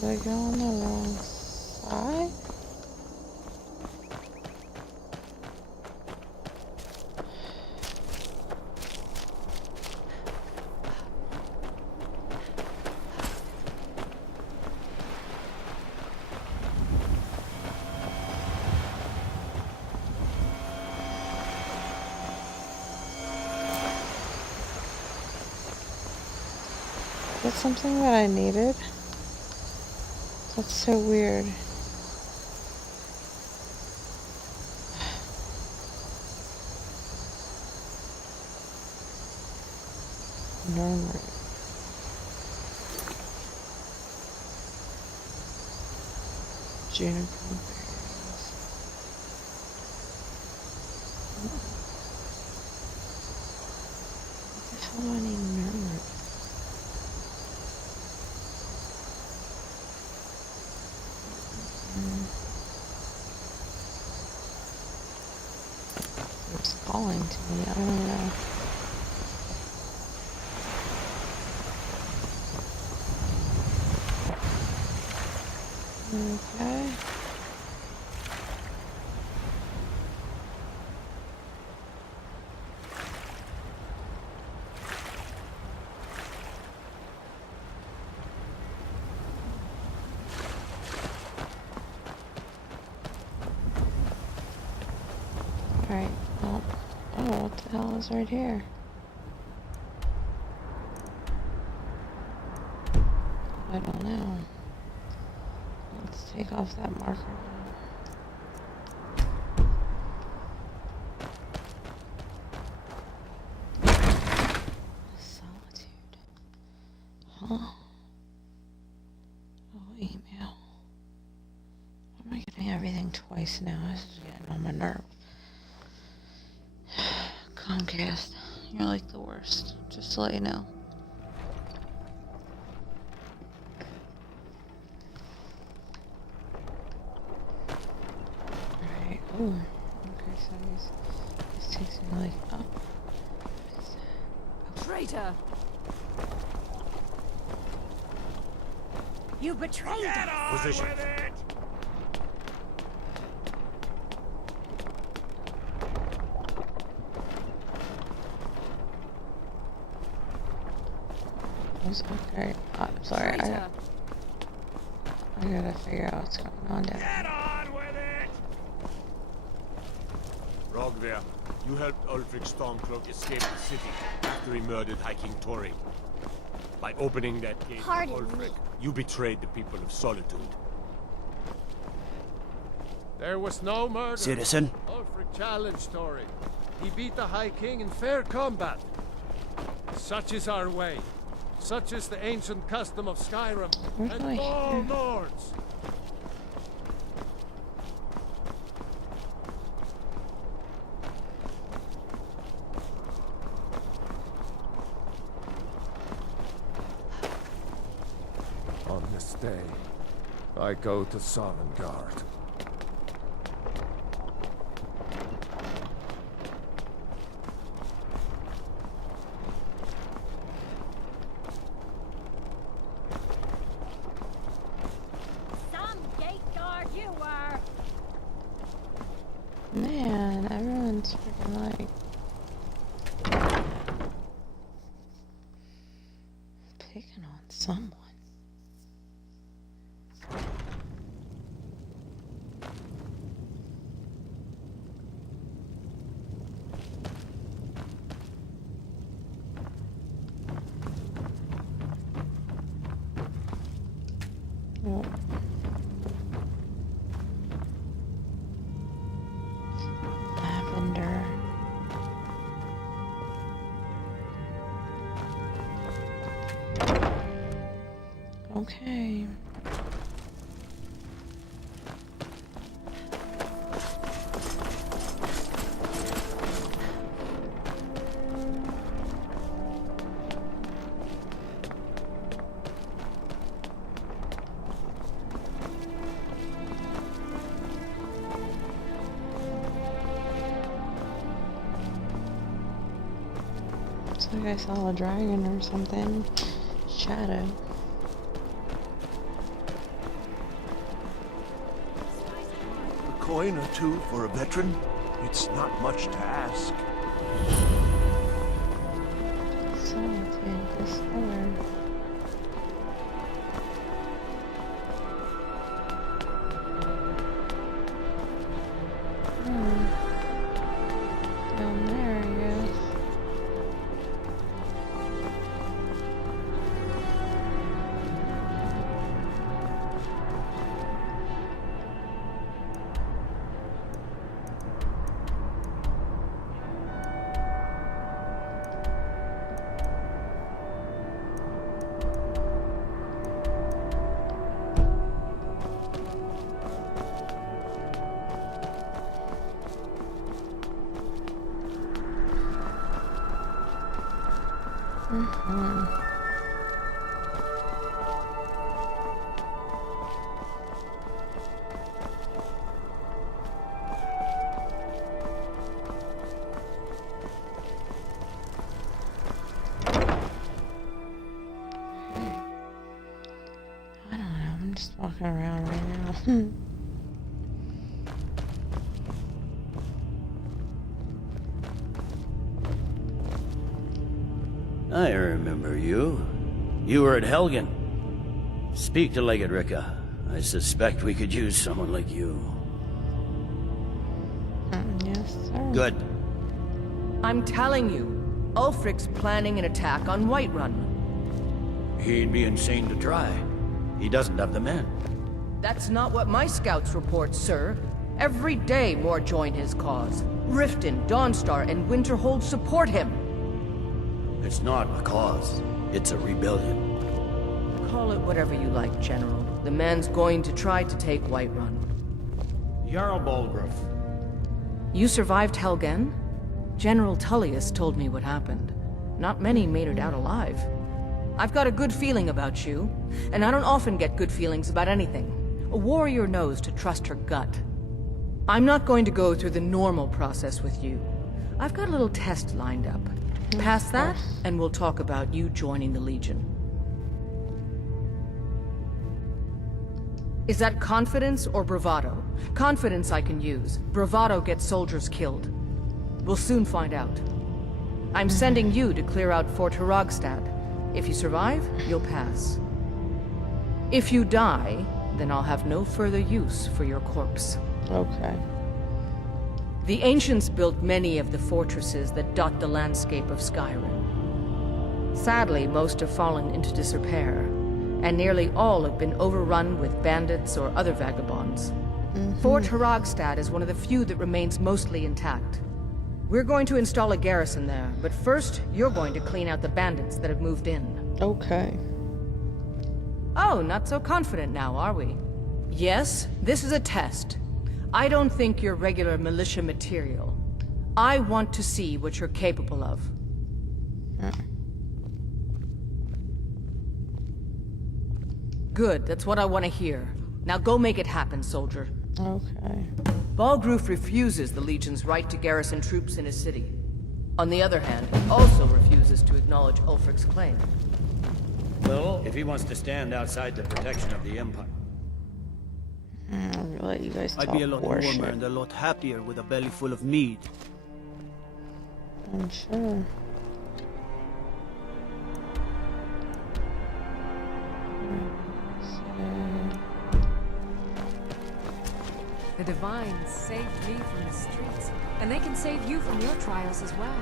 Did I go on the wrong side? that something that I needed? That's so weird. Normal. Juniper berries. What the hell do I need nerd? It's calling to me, I don't know. Okay. Alright, well, oh, what the hell is right here? I don't know. Let's take off that marker. Solitude. Huh? Oh, email. Why am I getting everything twice now? This is getting on my nerve. Comcast, you're like the worst. Just to let you know. Alright, ooh. Okay, so this takes me like up. Traitor! You betrayed us! Position. Okay, I'm sorry. I gotta figure out what's going on down Get on with it! Rogver, you helped Ulfric Stormcloak escape the city after he murdered High King Tori. By opening that gate to Pardon Ulfric, me. you betrayed the people of Solitude. There was no murder. Citizen, Ulfric challenged Tori. He beat the High King in fair combat. Such is our way. Such is the ancient custom of Skyrim Where's my and all hair? Nords. On this day, I go to Sovngarde. Some gate guard you were. Man, everyone's freaking like picking on someone. Oh. Lavender. Okay. Looks like I saw a dragon or something. Shadow. A coin or two for a veteran? It's not much to ask. Solitude discovered. Down there, I guess. I don't know, I'm just walking around right now. I remember you. You were at Helgen. Speak to Legate Ricka. I suspect we could use someone like you. Yes, sir. Good. I'm telling you, Ulfric's planning an attack on Whiterun. He'd be insane to try. He doesn't have the men. That's not what my scouts report, sir. Every day more join his cause. Riften, Dawnstar, and Winterhold support him. It's not a cause. It's a rebellion. Call it whatever you like, General. The man's going to try to take Whiterun. Jarl Balgruuf. You survived Helgen? General Tullius told me what happened. Not many made it out alive. I've got a good feeling about you, and I don't often get good feelings about anything. A warrior knows to trust her gut. I'm not going to go through the normal process with you. I've got a little test lined up. Pass that, and we'll talk about you joining the Legion. Is that confidence or bravado? Confidence I can use. Bravado gets soldiers killed. We'll soon find out. I'm sending you to clear out Fort Hrogstad. If you survive, you'll pass. If you die, then I'll have no further use for your corpse. Okay. The ancients built many of the fortresses that dot the landscape of Skyrim. Sadly, most have fallen into disrepair, and nearly all have been overrun with bandits or other vagabonds. Fort Hrogstad is one of the few that remains mostly intact. We're going to install a garrison there, but first, you're going to clean out the bandits that have moved in. Okay. Oh, not so confident now, are we? Yes, this is a test. I don't think you're regular militia material. I want to see what you're capable of. Good, that's what I want to hear. Now go make it happen, soldier. Okay. Balgruuf refuses the Legion's right to garrison troops in his city. On the other hand, he also refuses to acknowledge Ulfric's claim. Well, if he wants to stand outside the protection of the Empire... I'll let you guys talk. I'd be a lot warmer and a lot happier with a belly full of meat. I'm sure. The Divines saved me from the streets, and they can save you from your trials as well.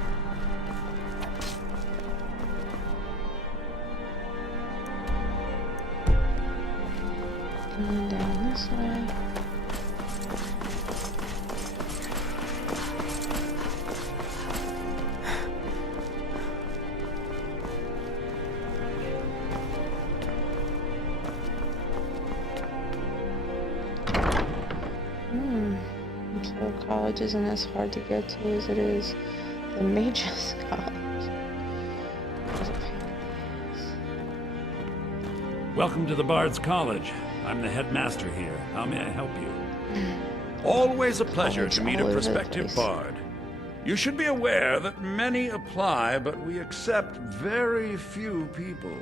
Going down this way. So college isn't as hard to get to as it is the Mage's College. Welcome to the Bard's College. I'm the headmaster here. How may I help you? Always a pleasure to meet a prospective bard. You should be aware that many apply, but we accept very few people.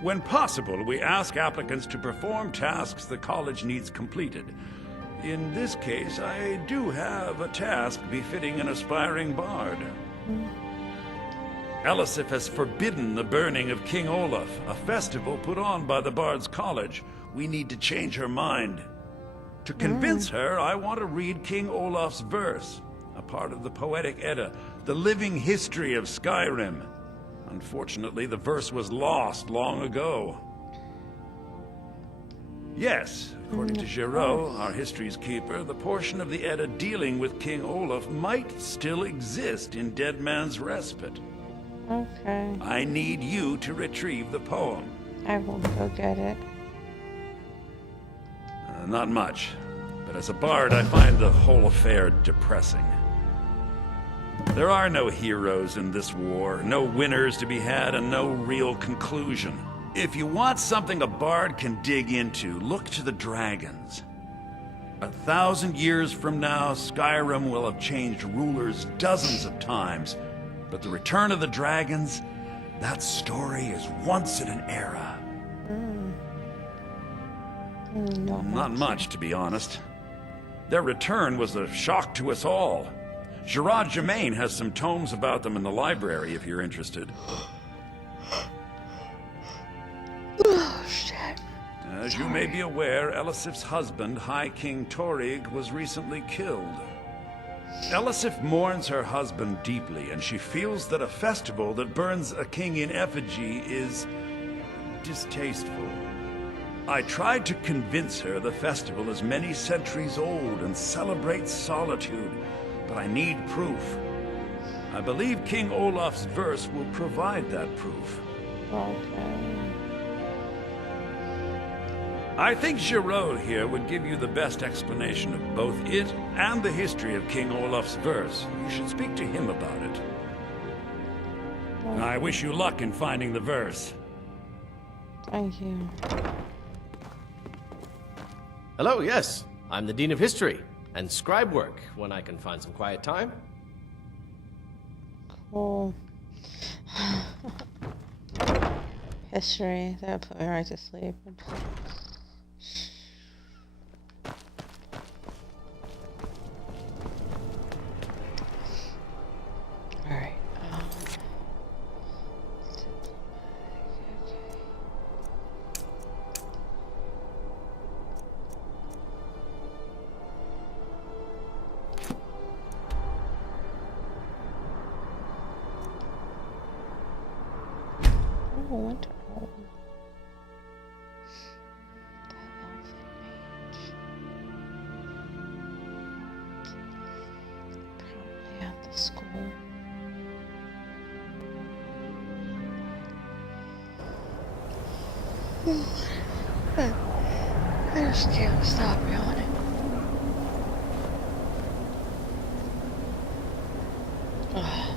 When possible, we ask applicants to perform tasks the college needs completed. In this case, I do have a task befitting an aspiring bard. Elisif has forbidden the burning of King Olaf, a festival put on by the Bard's College. We need to change her mind. To convince her, I want to read King Olaf's verse, a part of the Poetic Edda, the living history of Skyrim. Unfortunately, the verse was lost long ago. Yes, according to Giraud, our history's keeper, the portion of the Edda dealing with King Olaf might still exist in Dead Man's Respite. Okay. I need you to retrieve the poem. I will go get it. Not much, but as a bard, I find the whole affair depressing. There are no heroes in this war, no winners to be had, and no real conclusion. If you want something a bard can dig into, look to the dragons. 1,000 years from now, Skyrim will have changed rulers dozens of times, but the return of the dragons, that story is once in an era. Not much, to be honest. Their return was a shock to us all. Gerard Germain has some tomes about them in the library if you're interested. Oh, shit. As you may be aware, Elisif's husband, High King Torig, was recently killed. Elisif mourns her husband deeply, and she feels that a festival that burns a king in effigy is distasteful. I tried to convince her the festival is many centuries old and celebrates solitude, but I need proof. I believe King Olaf's verse will provide that proof. Okay. I think Giraud here would give you the best explanation of both it and the history of King Olaf's verse. You should speak to him about it. I wish you luck in finding the verse. Thank you. Hello, yes. I'm the Dean of History and scribe work when I can find some quiet time. Cool. History, that put me right to sleep. Alright. Oh, winter home. The elfin mage. Probably at the school. I just can't stop yawning. Ugh.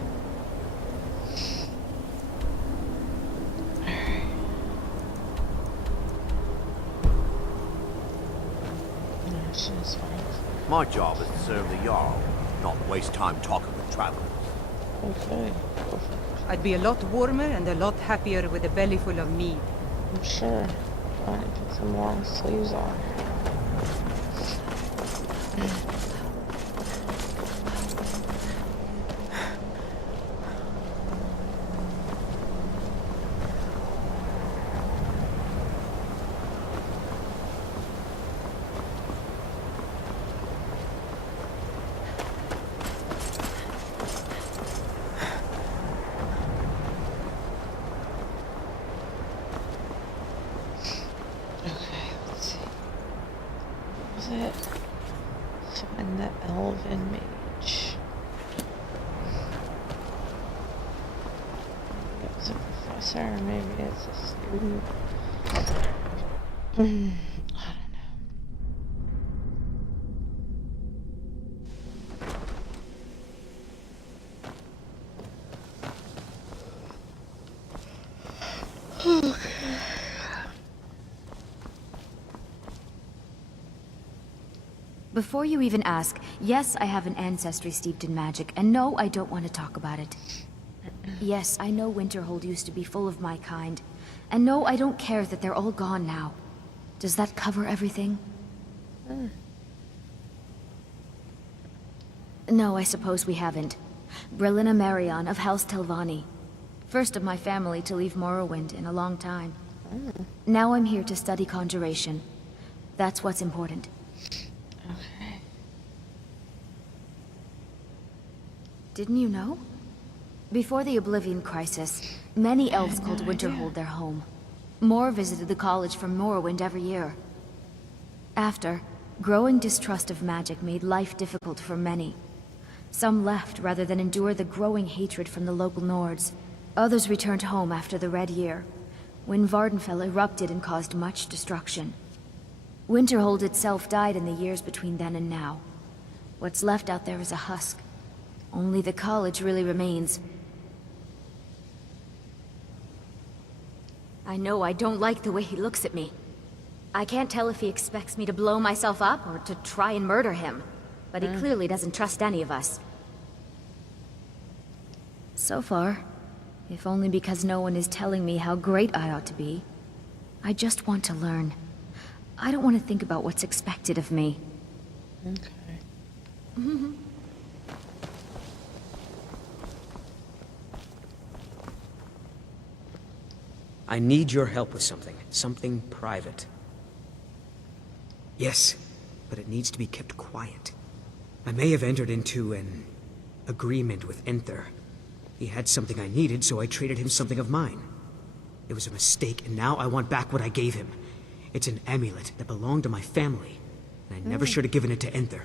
My job is to serve the Jarl, not waste time talking with travelers. Okay. I'd be a lot warmer and a lot happier with a belly full of mead. I'm sure. I need to put some long sleeves on. Find the elven mage. Maybe it's a professor, maybe it's a student. I don't know. Before you even ask, yes, I have an ancestry steeped in magic, and no, I don't want to talk about it. Yes, I know Winterhold used to be full of my kind, and no, I don't care that they're all gone now. Does that cover everything? No, I suppose we haven't. Brillina Marion of House Telvanni. First of my family to leave Morrowind in a long time. Now I'm here to study conjuration. That's what's important. Okay. Didn't you know? Before the Oblivion Crisis, many elves called Winterhold their home. More visited the college from Morrowind every year. After, growing distrust of magic made life difficult for many. Some left rather than endure the growing hatred from the local Nords. Others returned home after the Red Year, when Vardenfell erupted and caused much destruction. Winterhold itself died in the years between then and now. What's left out there is a husk. only the college really remains. I know I don't like the way he looks at me. I can't tell if he expects me to blow myself up or to try and murder him, but he clearly doesn't trust any of us. So far, if only because no one is telling me how great I ought to be, I just want to learn. I don't want to think about what's expected of me. Okay. I need your help with something. Something private. Yes, but it needs to be kept quiet. I may have entered into an agreement with Enther. He had something I needed, so I traded him something of mine. It was a mistake, and now I want back what I gave him. It's an amulet that belonged to my family, and I never should have given it to Enther.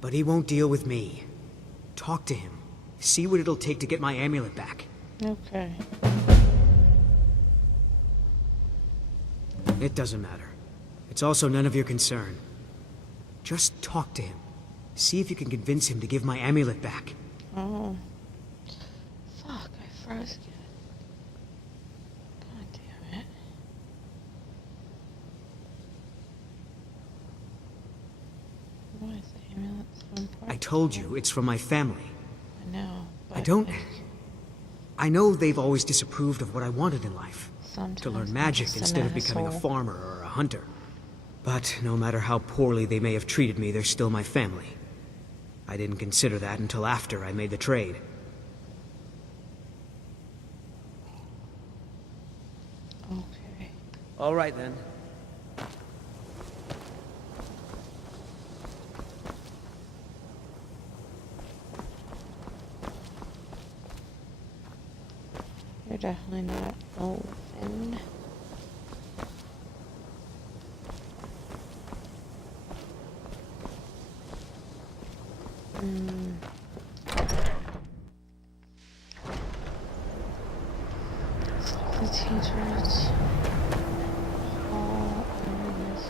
But he won't deal with me. Talk to him. See what it'll take to get my amulet back. Okay. It doesn't matter. It's also none of your concern. Just talk to him. See if you can convince him to give my amulet back. Oh. Fuck, I froze again. God damn it. Why is the amulet so important? I told you, it's from my family. I know, but I don't... I know they've always disapproved of what I wanted in life. Sometimes to learn magic instead of becoming a farmer or a hunter. But no matter how poorly they may have treated me, they're still my family. I didn't consider that until after I made the trade. Okay. All right, then. You're definitely not open. The teachers all in this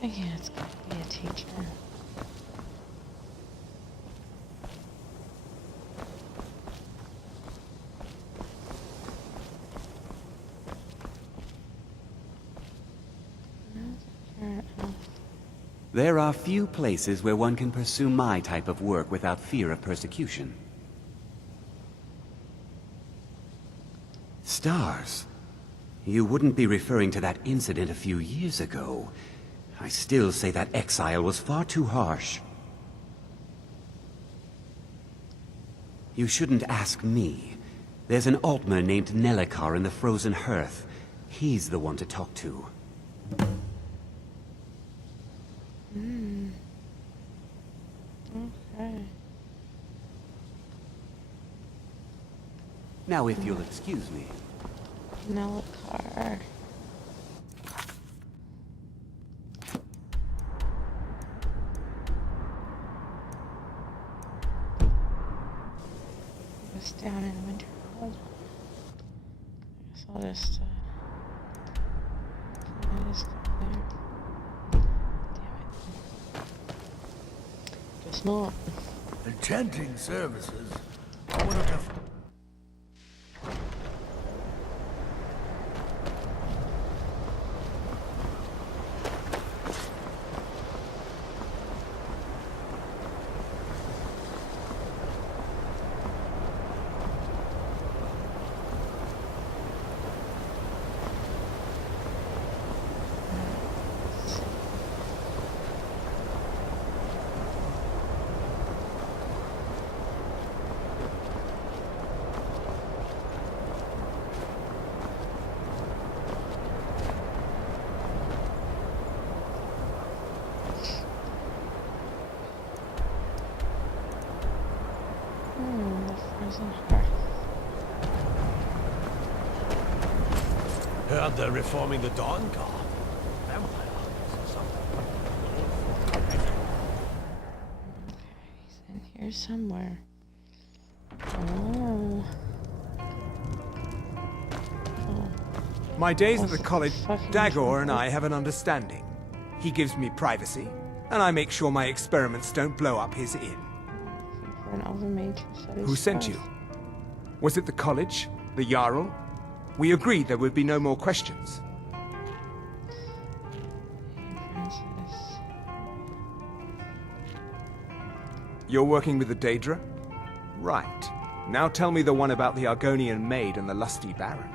thinking it's gonna be a teacher. There are few places where one can pursue my type of work without fear of persecution. Stars. You wouldn't be referring to that incident a few years ago. I still say that exile was far too harsh. You shouldn't ask me. There's an Altmer named Nelikar in the Frozen Hearth. He's the one to talk to. Okay. Now, if you'll excuse me. Nelikar. It's down in Winterhold. I guess I'll just, I'll just go there. Damn it. Guess not. Enchanting services. I would have... The Frozen Hearth. Heard they're reforming the Dawn Guard. Vampire hunters or something. He's in here somewhere. Oh. My days at the college, Dagor and I have an understanding. He gives me privacy, and I make sure my experiments don't blow up his inn. For an overmage who studies Who sent trust. you? Was it the college? The Jarl? We agreed there would be no more questions. Francis. You're working with the Daedra? Right. Now tell me the one about the Argonian maid and the lusty baron.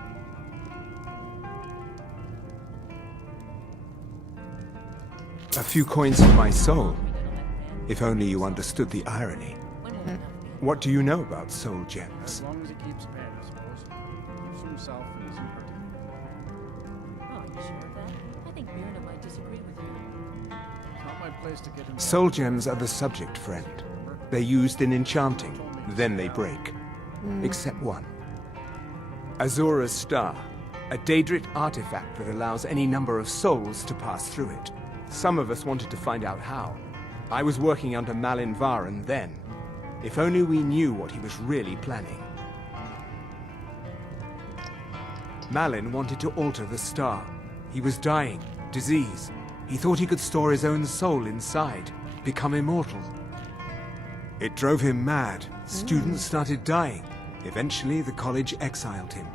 A few coins for my soul. If only you understood the irony. What do you know about soul gems? As long as he keeps paying, I suppose. Keeps to himself and isn't hurting. Oh, you sure of that? I think Myrna might disagree with you. It's not my place to get involved. Soul gems are the subject, friend. They're used in enchanting, then they break. Except one. Azura's Star, a Daedric artifact that allows any number of souls to pass through it. Some of us wanted to find out how. I was working under Malin Varen then. If only we knew what he was really planning. Malin wanted to alter the star. He was dying, disease. He thought he could store his own soul inside, become immortal. It drove him mad. Students started dying. Eventually, the college exiled him.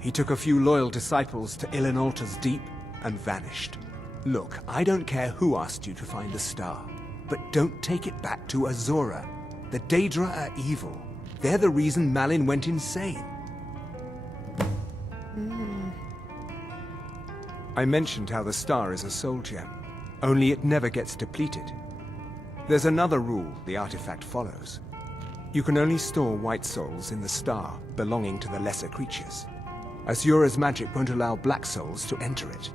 He took a few loyal disciples to Illinalta's Deep and vanished. Look, I don't care who asked you to find the star, but don't take it back to Azura. The Daedra are evil. They're the reason Malin went insane. I mentioned how the star is a soul gem, only it never gets depleted. There's another rule the artifact follows. You can only store white souls in the star belonging to the lesser creatures. Azura's magic won't allow black souls to enter it.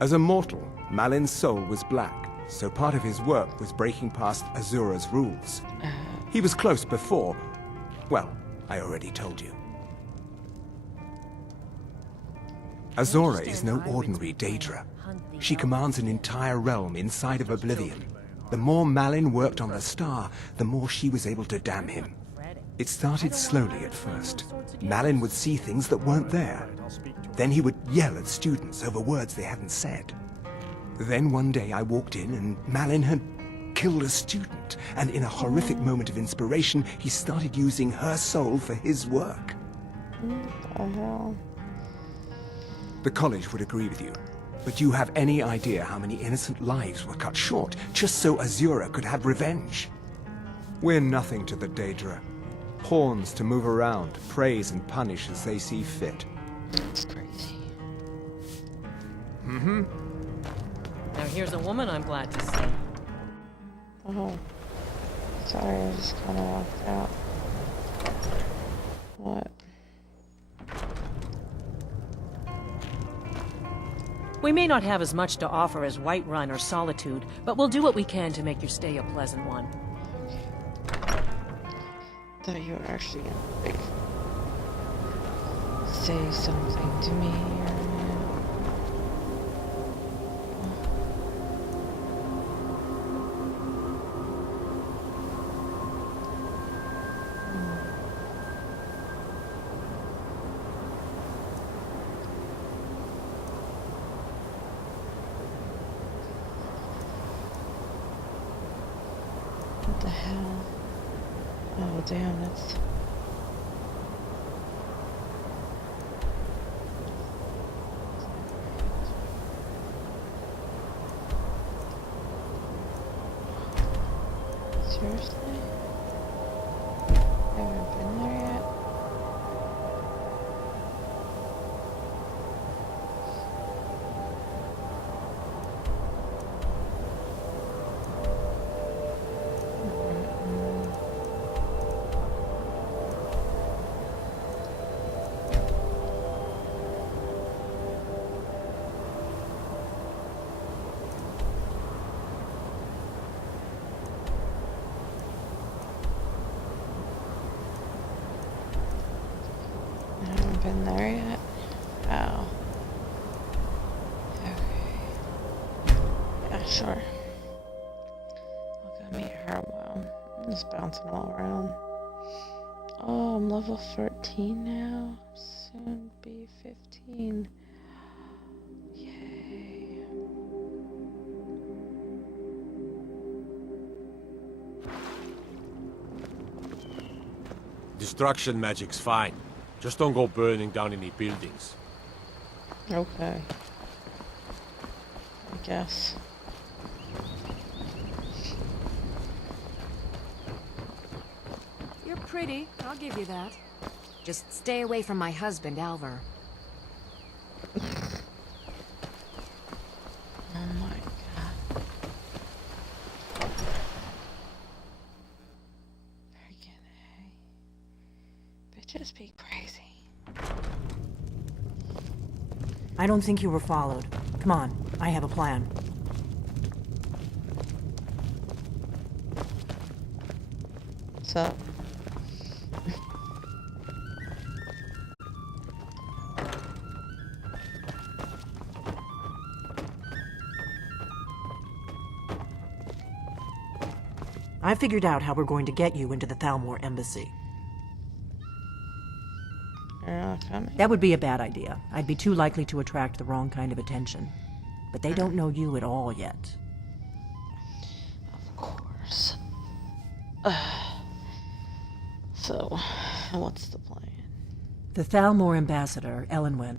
As a mortal, Malin's soul was black, so part of his work was breaking past Azura's rules. He was close before. Well, I already told you. Azura is no ordinary Daedra. She commands an entire realm inside of Oblivion. The more Malin worked on the star, the more she was able to damn him. It started slowly at first. Malin would see things that weren't there. Then he would yell at students over words they hadn't said. Then one day I walked in and Malin had killed a student, and in a horrific moment of inspiration, he started using her soul for his work. What the hell? The college would agree with you, but do you have any idea how many innocent lives were cut short just so Azura could have revenge? We're nothing to the Daedra. Pawns to move around, praise and punish as they see fit. That's crazy. Mm-hmm. Now here's a woman I'm glad to see. Oh. Sorry, I just kind of walked out. What? We may not have as much to offer as Whiterun or Solitude, but we'll do what we can to make your stay a pleasant one. Thought you were actually gonna, like, say something to me here. What the hell? Oh damn, that's... Seriously? Haven't been there yet? I haven't been there yet. Oh. Okay. Yeah, sure. I'll go meet her. Wow. I'm just bouncing all around. Oh, I'm level 13 now. Soon be 15. Destruction magic's fine. Just don't go burning down any buildings. Okay. I guess. You're pretty, I'll give you that. Just stay away from my husband, Alvar. Oh my god. Freaking A. Bitches be crazy. I don't think you were followed. Come on, I have a plan. What's up? I figured out how we're going to get you into the Thalmor embassy. You're not coming. That would be a bad idea. I'd be too likely to attract the wrong kind of attention. But they don't know you at all yet. Of course. So, what's the plan? The Thalmor ambassador, Elenwen,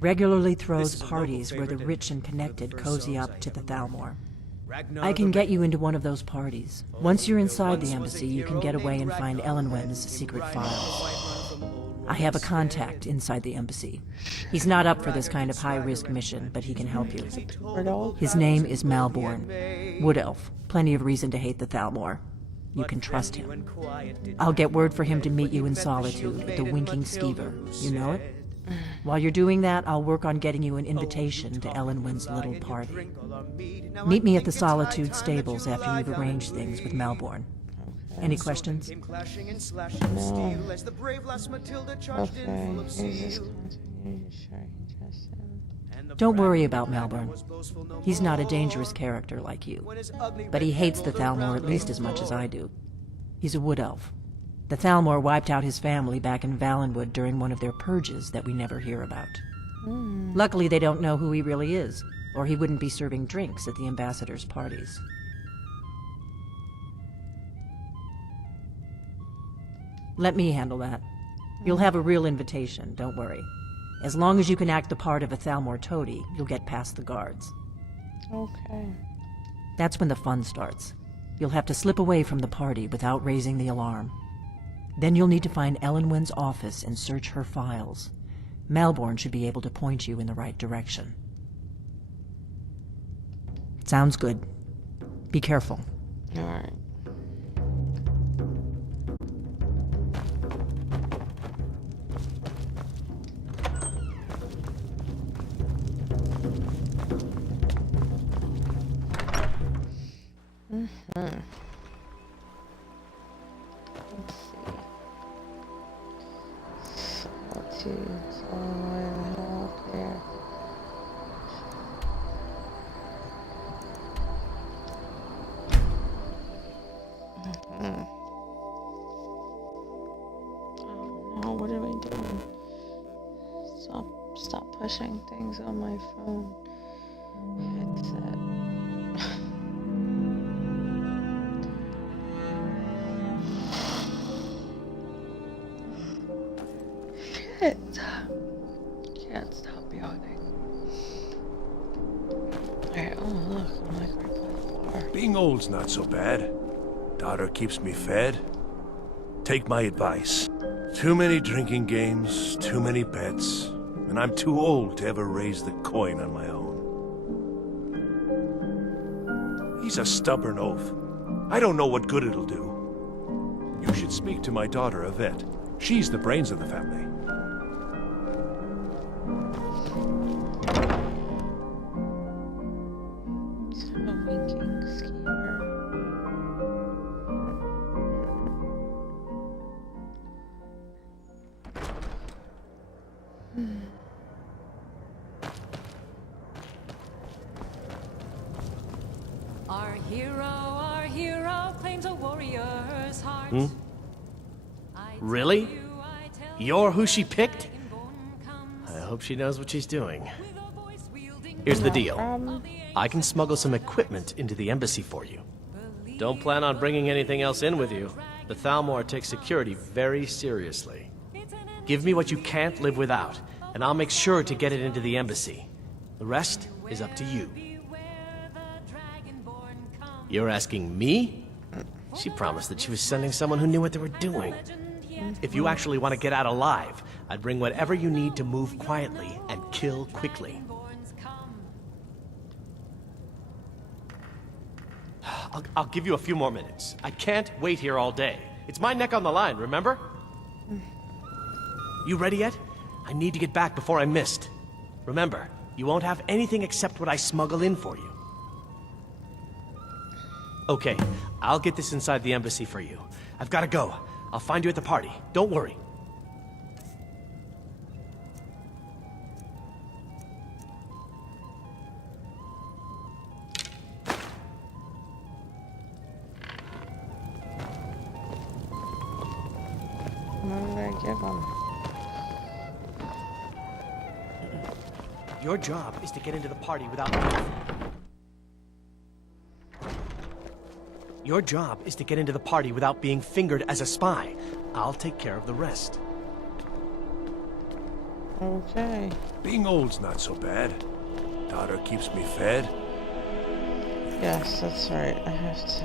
regularly throws parties where the rich and connected cozy up to the Thalmor. I can get you into one of those parties. Once you're inside the embassy, you can get away and find Elenwen's secret files. I have a contact inside the embassy. He's not up for this kind of high-risk mission, but he can help you. His name is Malborn. Wood Elf. Plenty of reason to hate the Thalmor. You can trust him. I'll get word for him to meet you in Solitude at the Winking Skeever. You know it? While you're doing that, I'll work on getting you an invitation to Elenwen's little party. Meet me at the Solitude stables after you've arranged things with Malborn. Any questions? No. Okay. Don't worry about Malborn. He's not a dangerous character like you. But he hates the Thalmor at least as much as I do. He's a wood elf. The Thalmor wiped out his family back in Valenwood during one of their purges that we never hear about. Luckily, they don't know who he really is, or he wouldn't be serving drinks at the ambassador's parties. Let me handle that. You'll have a real invitation, don't worry. As long as you can act the part of a Thalmor toady, you'll get past the guards. Okay. That's when the fun starts. You'll have to slip away from the party without raising the alarm. Then you'll need to find Elenwen's office and search her files. Malborn should be able to point you in the right direction. Sounds good. Be careful. All right. Let's see. Solitude's all the way the hell up there. Oh no, what are we doing? Stop pushing things on my phone. Headset. Shit. Can't stop yawning. Alright, oh look, I'm like right by the bar. Being old's not so bad. Daughter keeps me fed. Take my advice. Too many drinking games, too many bets, and I'm too old to ever raise the coin on my own. He's a stubborn oaf. I don't know what good it'll do. You should speak to my daughter, Yvette. She's the brains of the family. Our hero claims a warrior's heart. Really? You're who she picked? I hope she knows what she's doing. Here's the deal. I can smuggle some equipment into the embassy for you. Don't plan on bringing anything else in with you. The Thalmor takes security very seriously. Give me what you can't live without, and I'll make sure to get it into the embassy. The rest is up to you. You're asking me? She promised that she was sending someone who knew what they were doing. If you actually want to get out alive, I'd bring whatever you need to move quietly and kill quickly. I'll give you a few more minutes. I can't wait here all day. It's my neck on the line, remember? You ready yet? I need to get back before I'm missed. Remember, you won't have anything except what I smuggle in for you. Okay, I'll get this inside the embassy for you. I've got to go. I'll find you at the party. Don't worry. What did I give him? Your job is to get into the party without... Your job is to get into the party without being fingered as a spy. I'll take care of the rest. Okay. Being old's not so bad. Daughter keeps me fed. Yes, that's right. I have to,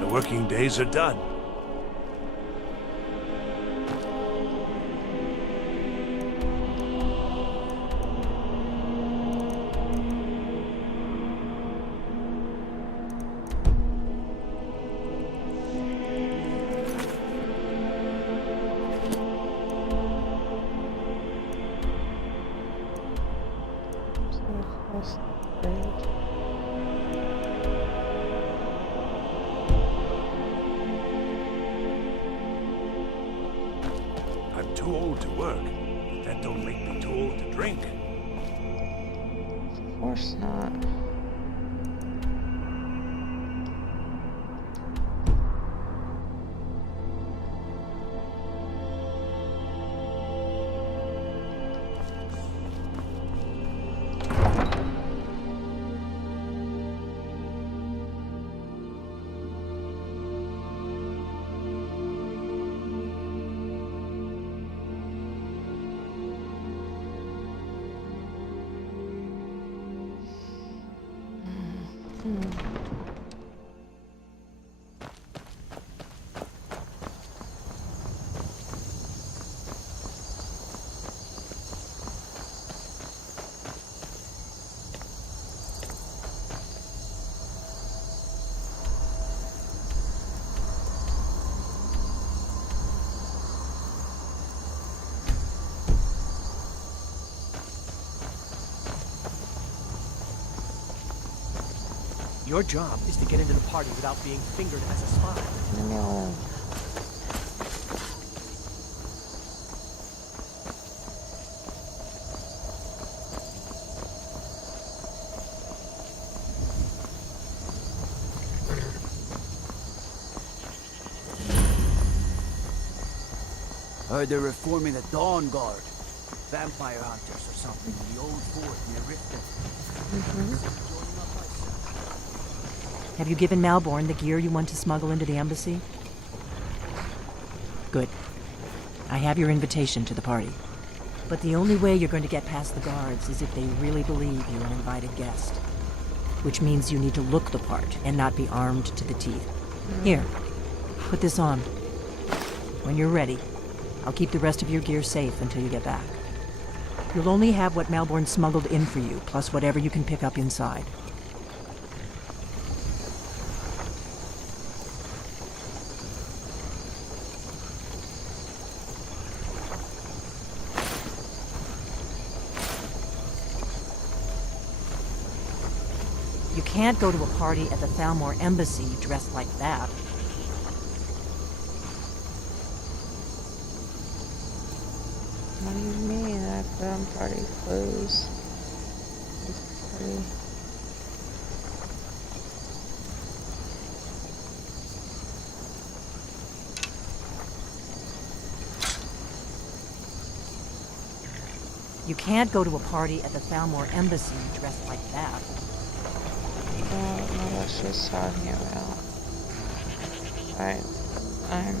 The working days are done. I'm too old to work, but that don't make me too old to drink. Of course not. Your job is to get into the party without being fingered as a spy. Leave me alone. Heard they're reforming the Dawn Guard. Vampire hunters or something in the old fort near Riften. Have you given Malborn the gear you want to smuggle into the embassy? Good. I have your invitation to the party. But the only way you're going to get past the guards is if they really believe you're an invited guest. Which means you need to look the part and not be armed to the teeth. Here, put this on. When you're ready, I'll keep the rest of your gear safe until you get back. You'll only have what Malborn smuggled in for you, plus whatever you can pick up inside. You can't go to a party at the Thalmor embassy dressed like that. What do you mean? I put on party clothes. It's party. You can't go to a party at the Thalmor Embassy dressed like that. Know what she's talking about. I'm...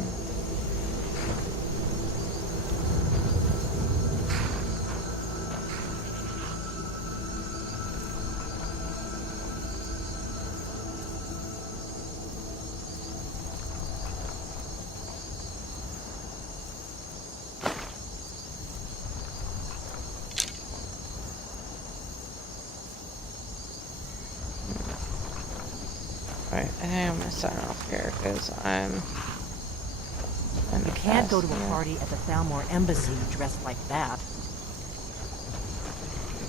Right, I think I'm gonna sign off here because You can't go to a party at the Thalmor Embassy dressed like that.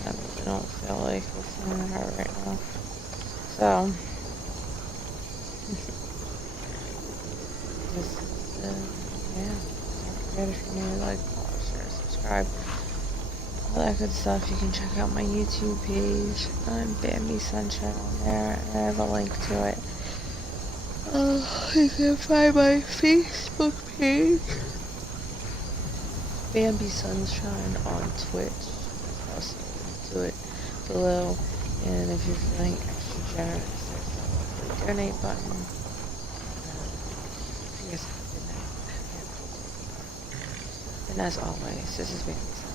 I don't feel like listening to her right now. So, this is, yeah. Don't forget if you're new, like, follow, share, subscribe. All that good stuff. You can check out my YouTube page. I'm Bambi Sunshine on there, and I have a link to it. You can find my Facebook page, Bambi Sunshine on Twitch. Also to it below, and if you're feeling extra generous, there's a donate button. You guys have a good night. And as always, this is Bambi Sunshine.